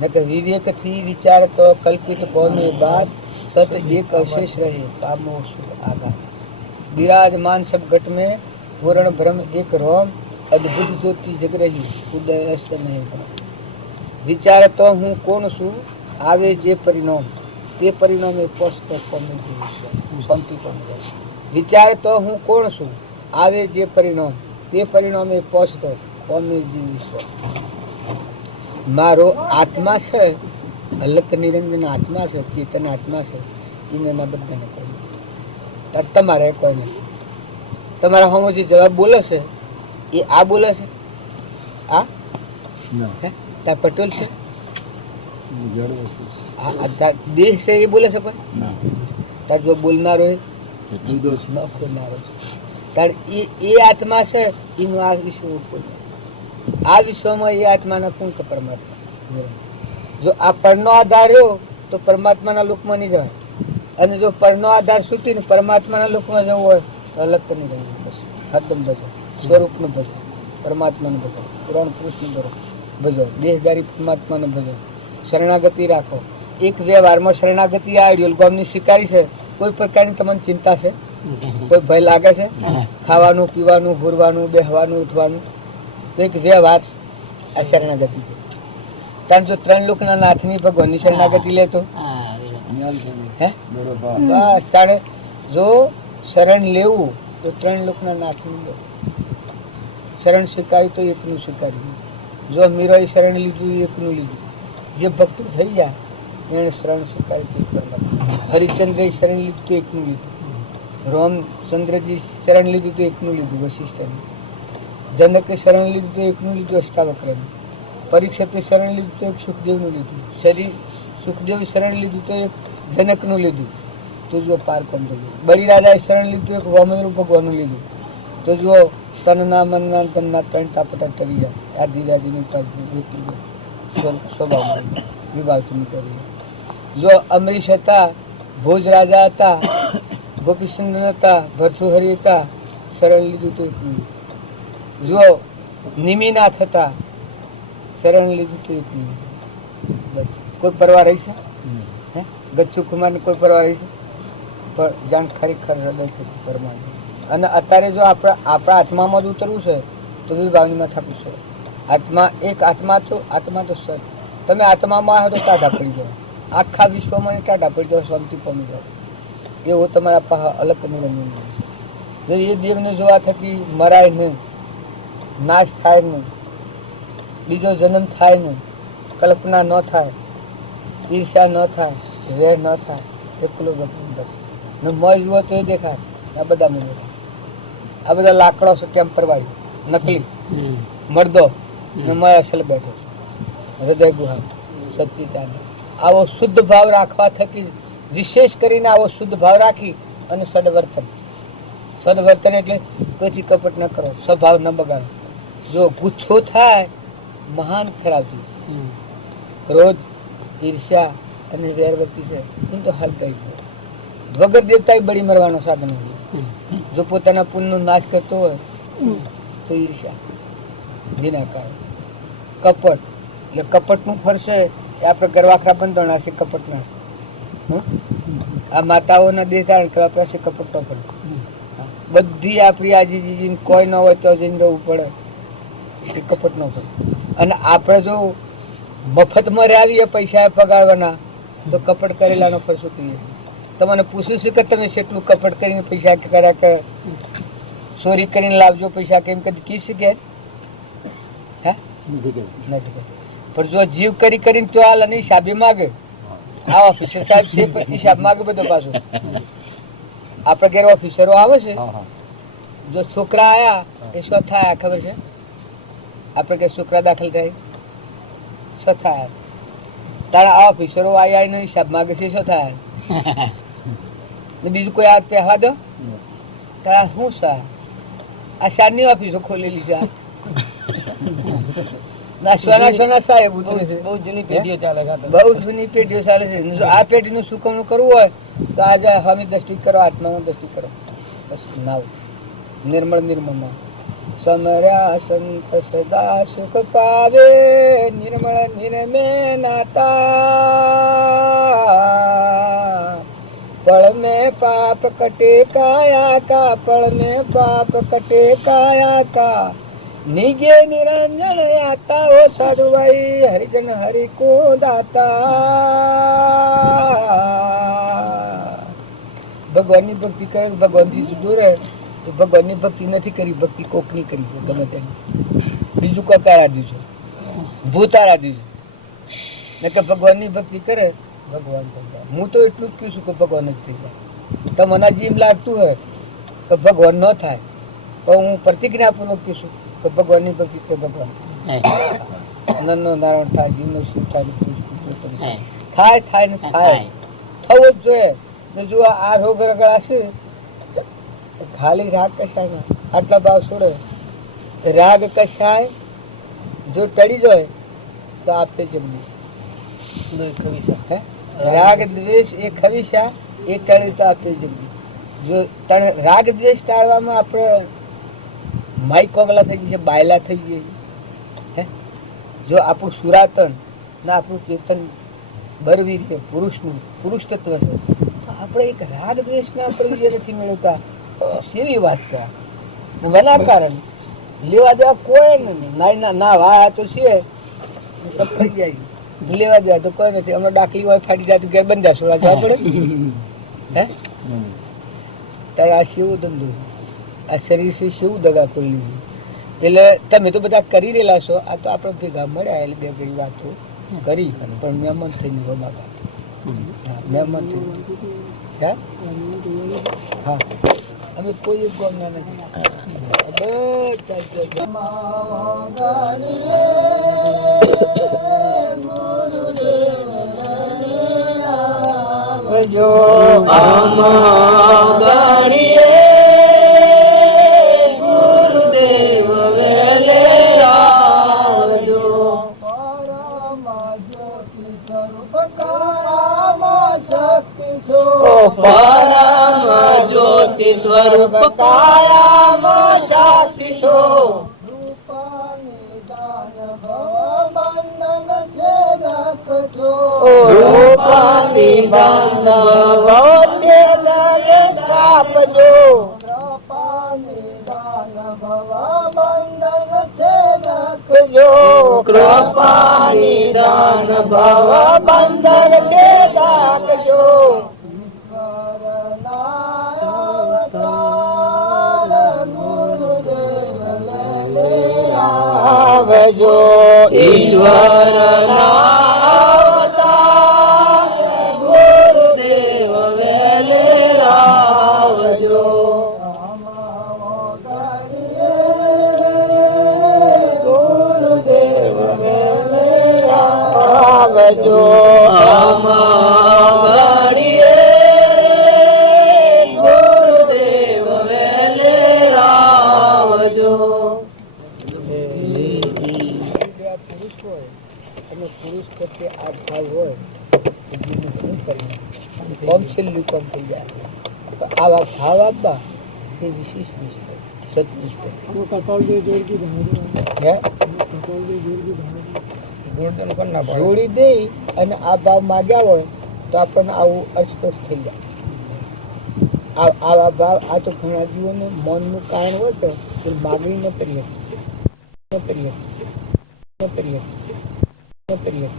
નકર વિવેકથી વિચાર તો કલ્પિત કોને બાદ સત એક અવશેષ રહે પામો આઘાત. विराजमान सब घट में पूर्ण ब्रह्म एक रोम अद्भुत ज्योति जग रही उदय अस्त नहीं. विचार तो हूँ कौन छू आवे जे परिणाम ते परिणामे पहुंचते शांति पामे. विचार तो हूँ कौन छू आवे जे परिणाम ते परिणामे पहुंचते पामे विश्व. मारो आत्मा છે અલક નિરંજન આત્મા છે, ચેતન આત્મા છે, એને બધાને કહ્યું તમારે કોઈ નહીં. તમારા હોમો જે જવાબ બોલે છે એ આ બોલે છે આ તાર પટેલ છે દેહ છે એ બોલે છે કોઈ તાર જો બોલનારો તાર એ આત્મા છે એનું આ વિશ્વ આ વિશ્વમાં એ આત્માના કોણ કે પરમાત્મા. જો આ પરનો આધાર રહ્યો તો પરમાત્માના લોકમાં નહીં જવાય અને જો પરનો આધાર છૂટીને પરમાત્માના લોકમાં જવું હોય તો અલગ તો નહીં રહેવું. બસ હરદમ ભજો સ્વરૂપનું ભજો, પરમાત્માનું ભજો, પુરાણ પુરુષનું ભજો, દેહદારી પરમાત્માનું ભજો, શરણાગતિ રાખો. એક વ્યવહારમાં શરણાગતિ આઈડિયલ ગામની શિકારી છે કોઈ પ્રકારની તમને ચિંતા છે? કોઈ ભય લાગે છે? ખાવાનું પીવાનું ઘૂરવાનું બેહવાનું ઉઠવાનું તો એક વ્યવહાર આ શરણાગતિ છે. કારણ જો ત્રણ લોકના નાથની ભગવાનની શરણાગતિ લે તો બસ તાણે જો શરણ લેવું તો ત્રણ લોકના નાથની લે. શરણ સ્વીકાર્યું તો એકનું સ્વીકાર્યું. જો મીરાએ શરણ લીધું એકનું લીધું. જે ભક્ત થઈ જાય એને શરણ સ્વીકાર્યું તો હરિચંદ્રે શરણ લીધું તો એકનું લીધું. રામચંદ્રજી શરણ લીધું તો એકનું લીધું વશિષ્ઠનું. જનકે શરણ લીધું તો એકનું લીધું અષ્ટાવક્રનું. પરીક્ષતે શરણ લીધું તો એક સુખદેવનું લીધું. સુખદેવ શરણ લીધું તો એક જનકનું લીધું તો જો પાર કોમ થયું. બળીરાજાએ શરણ લીધું એક વામનરૂપ ભગવાનનું લીધું તો જો તનના મનના તનના ત્રણ તાપતા તરી જાય. આ ધીરાજીની સ્વભાવ વિભાવથી નીકળી. જો અમરીશ હતા, ભોજ રાજા હતા, ગોપીચંદ્ર હતા, ભરથુહરી હતા, શરણ લીધું તો એકનું. જો નિમિનાથ હતા, શરણ લીધું તો બસ કોઈ પરવા રહી છે હે ગચ્છુ કુમારની કોઈ પરવા રહી છે પણ જાણ ખરેખર હૃદયથી પરમાનંદ. અને અત્યારે જો આપણા આત્મામાં જ ઉતરવું છે તો વિભાવનીમાં થતું છે. આત્મા એક આત્મા તો સત. તમે આત્મામાં આવ્યો તો ટાઢા પડી જાઓ, આખા વિશ્વમાં ટાઢા પડી જાઓ, શાંતિ પામી જાઓ. એવો તમારા પાસે અલગ નિરંજન છે. એ દેવને જોવા થકી મરાય નહીં, નાશ થાય નહીં, બીજો જન્મ થાય નહીં, કલ્પના ન થાય, ઈર્ષા ન થાય, વેર ન થાય, એકલો બસ ને મોય જુઓ તો એ દેખાય. આ બધા મને આ બધા લાકડો છે કેમ પરવાય નકલી મરદો ને મય અસલ બેઠો હૃદય ગુહા સચ્ચિદાનંદ. આવો શુદ્ધ ભાવ રાખવા થકી, વિશેષ કરીને આવો શુદ્ધ ભાવ રાખી અને સદવર્તન એટલે કોઈથી કપટ ન કરો, સ્વભાવ ન બગાડો. જો ગુચ્છો થાય મહાન ખરાબ છે. ક્રોધ, ઈર્ષ્યા અને વેરવર્તી છે એ તો હાલ થઈ ગયો. વગર દેવતા બળી મરવાનો સાધન હોય. જો પોતાના પુણ્યનો નાશ કરતો હોય તો ઈર્ષ્યા વિના કારણ. કપટ એટલે કપટનું ફરશે એ આપણે ગરવાખરા બંધણા છે કપટના. આ માતાઓના દેહ ધારણ કરવા પાસે કપટ ન પડે. બધી આપણી આજીજી કોઈ ન હોય તો જઈને રહેવું પડે એ કપટ ન પડે. અને આપણે જો મફતમાં રહ્યા પૈસા પગાડવાના તો કપટ કરેલાનો ફર શું કહીએ? તમને પૂછ્યું છે કે તમે કેટલું કપટ કરીને પૈસા કર્યા કે ચોરી કરીને લાવજો પૈસા કેમ કદી કી શીખે? હે નથી. પણ જો જીવ કરી કરીને તો હાલ અને હિસાબે માગે, આ ઓફિસર સાહેબ છે હિસાબ માગે બધો પાછો. આપણે ઘેર ઓફિસરો આવે છે, જો છોકરા આયા એ શું થાય ખબર છે? આપણે ઘેર છોકરા દાખલ થાય શું થાય? તારા આ ઓફિસરો આયા હિસાબ માગે છે શું થાય? બીજું કોઈ આ પહેવા દો તારા શું છે? આ શારની ઓફિસો ખોલેલી છે. બહુ જૂની પેઢીઓ ચાલે છે. જો આ પેઢીનું સુકવણું કરવું હોય તો આજે હમી દ્રષ્ટિ કરો, આત્મામાં દ્રષ્ટિ કરો. બસ નાવ નિર્મળ નિર્મળમાં સમર્યા સંત સદા સુખ પાવે, નિર્મળ નિરમે નાતા. पल में पाप कटे काया का, पल में पाप कटे काया का, निगे निरंजन आता हो साधु भाई, हरिजन हरि को दाता. ભગવાનની ભક્તિ કરે ભગવાનથી જુદો રહે તો ભગવાનની ભક્તિ નથી કરી, ભક્તિ કોકની કરી છે ગમે તેની. બીજું કોઈ આરાધ્યું છે, ભૂત આરાધ્યું છે. ને કે ભગવાનની ભક્તિ કરે ભગવાન થઈ જાય. હું તો એટલું જ કહું છું કે ભગવાન જ થઈ જાય. તો મને જેમ લાગતું હોય કે ભગવાન ન થાય તો હું પ્રતિજ્ઞાપૂર્વક કહું છું કે ભગવાનની ભક્તિ તે ભગવાન નંદનો નારાયણ થાય, જીવનો સુખ થાય, થાય ને થાય થવું જ જોઈએ. જો આ રોગ રગડા છે ખાલી રાગ કશાય આટલા ભાવ છોડે. રાગ કશાય જો ટળી જાય તો આપે જમવું. રાગ દ્વેષ એ ખવીશા એ ટળે તો આપે જમવું. જો રાગ દ્વેષ ટાળવામાં આપણે માઈ કોગલા થઈ જઈએ, બાયલા થઈ જઈએ. જો આપણું સુરાતન ના આપણું ચેતન બરવીર છે, પુરુષનું પુરુષ તત્વ છે, આપણે એક રાગ દ્વેષ ના પ્રવીર્ય નથી મેળવતા. સેવી વાત છે. વના કારણ લેવા દેવા કોઈ નહીં. ના વાહ તો છે સફળ જાય, લેવા દેવા તો કોઈ નથી. હમણાં ડાકલી હોય ફાટી જાય તો ઘેર બંધા સોળા જવા પડે. હે તારે આ શેવું ધંધો, આ શરીર છે શેવું દગા કરી લીધું. એટલે તમે તો બધા કરી રહેલા છો, આ તો આપણે ભેગા મળ્યા એટલે બે ઘડી વાતો કરી પણ મહેમાન થઈને રમાતા. મહેમાન થઈ હા અમે કોઈ એક ગામના નથી. જો ગુરુદેવ વેલે આવજો. પરમ જ્યોતિ સ્વરૂપ કાયામાં સાક્ષી છો. રૂપાની દાન ભવ રાખજો કૃપા નિદાન ભવ બંધન છે રાખજો આવજો ઈશ્વર ગુરુદેવ વેલે આવજો ગુરુદેવ વેલે આવજો ગુરુદેવ વેલે આવજો પુરુષ પ્રત્યે આ ભાવ હોય કોમ છેલ્લું કોમ થઈ જાય તો આવા ભાવ આપવા એ વિશેષ જોડી દે અને આ ભાવ માગ્યા હોય તો આપણને આવું અસ્પષ્ટ થઈ જાય આવા ભાવ આ તો ઘણા જીવોનું મનનું કારણ હોય તો માગણી ન કરીએ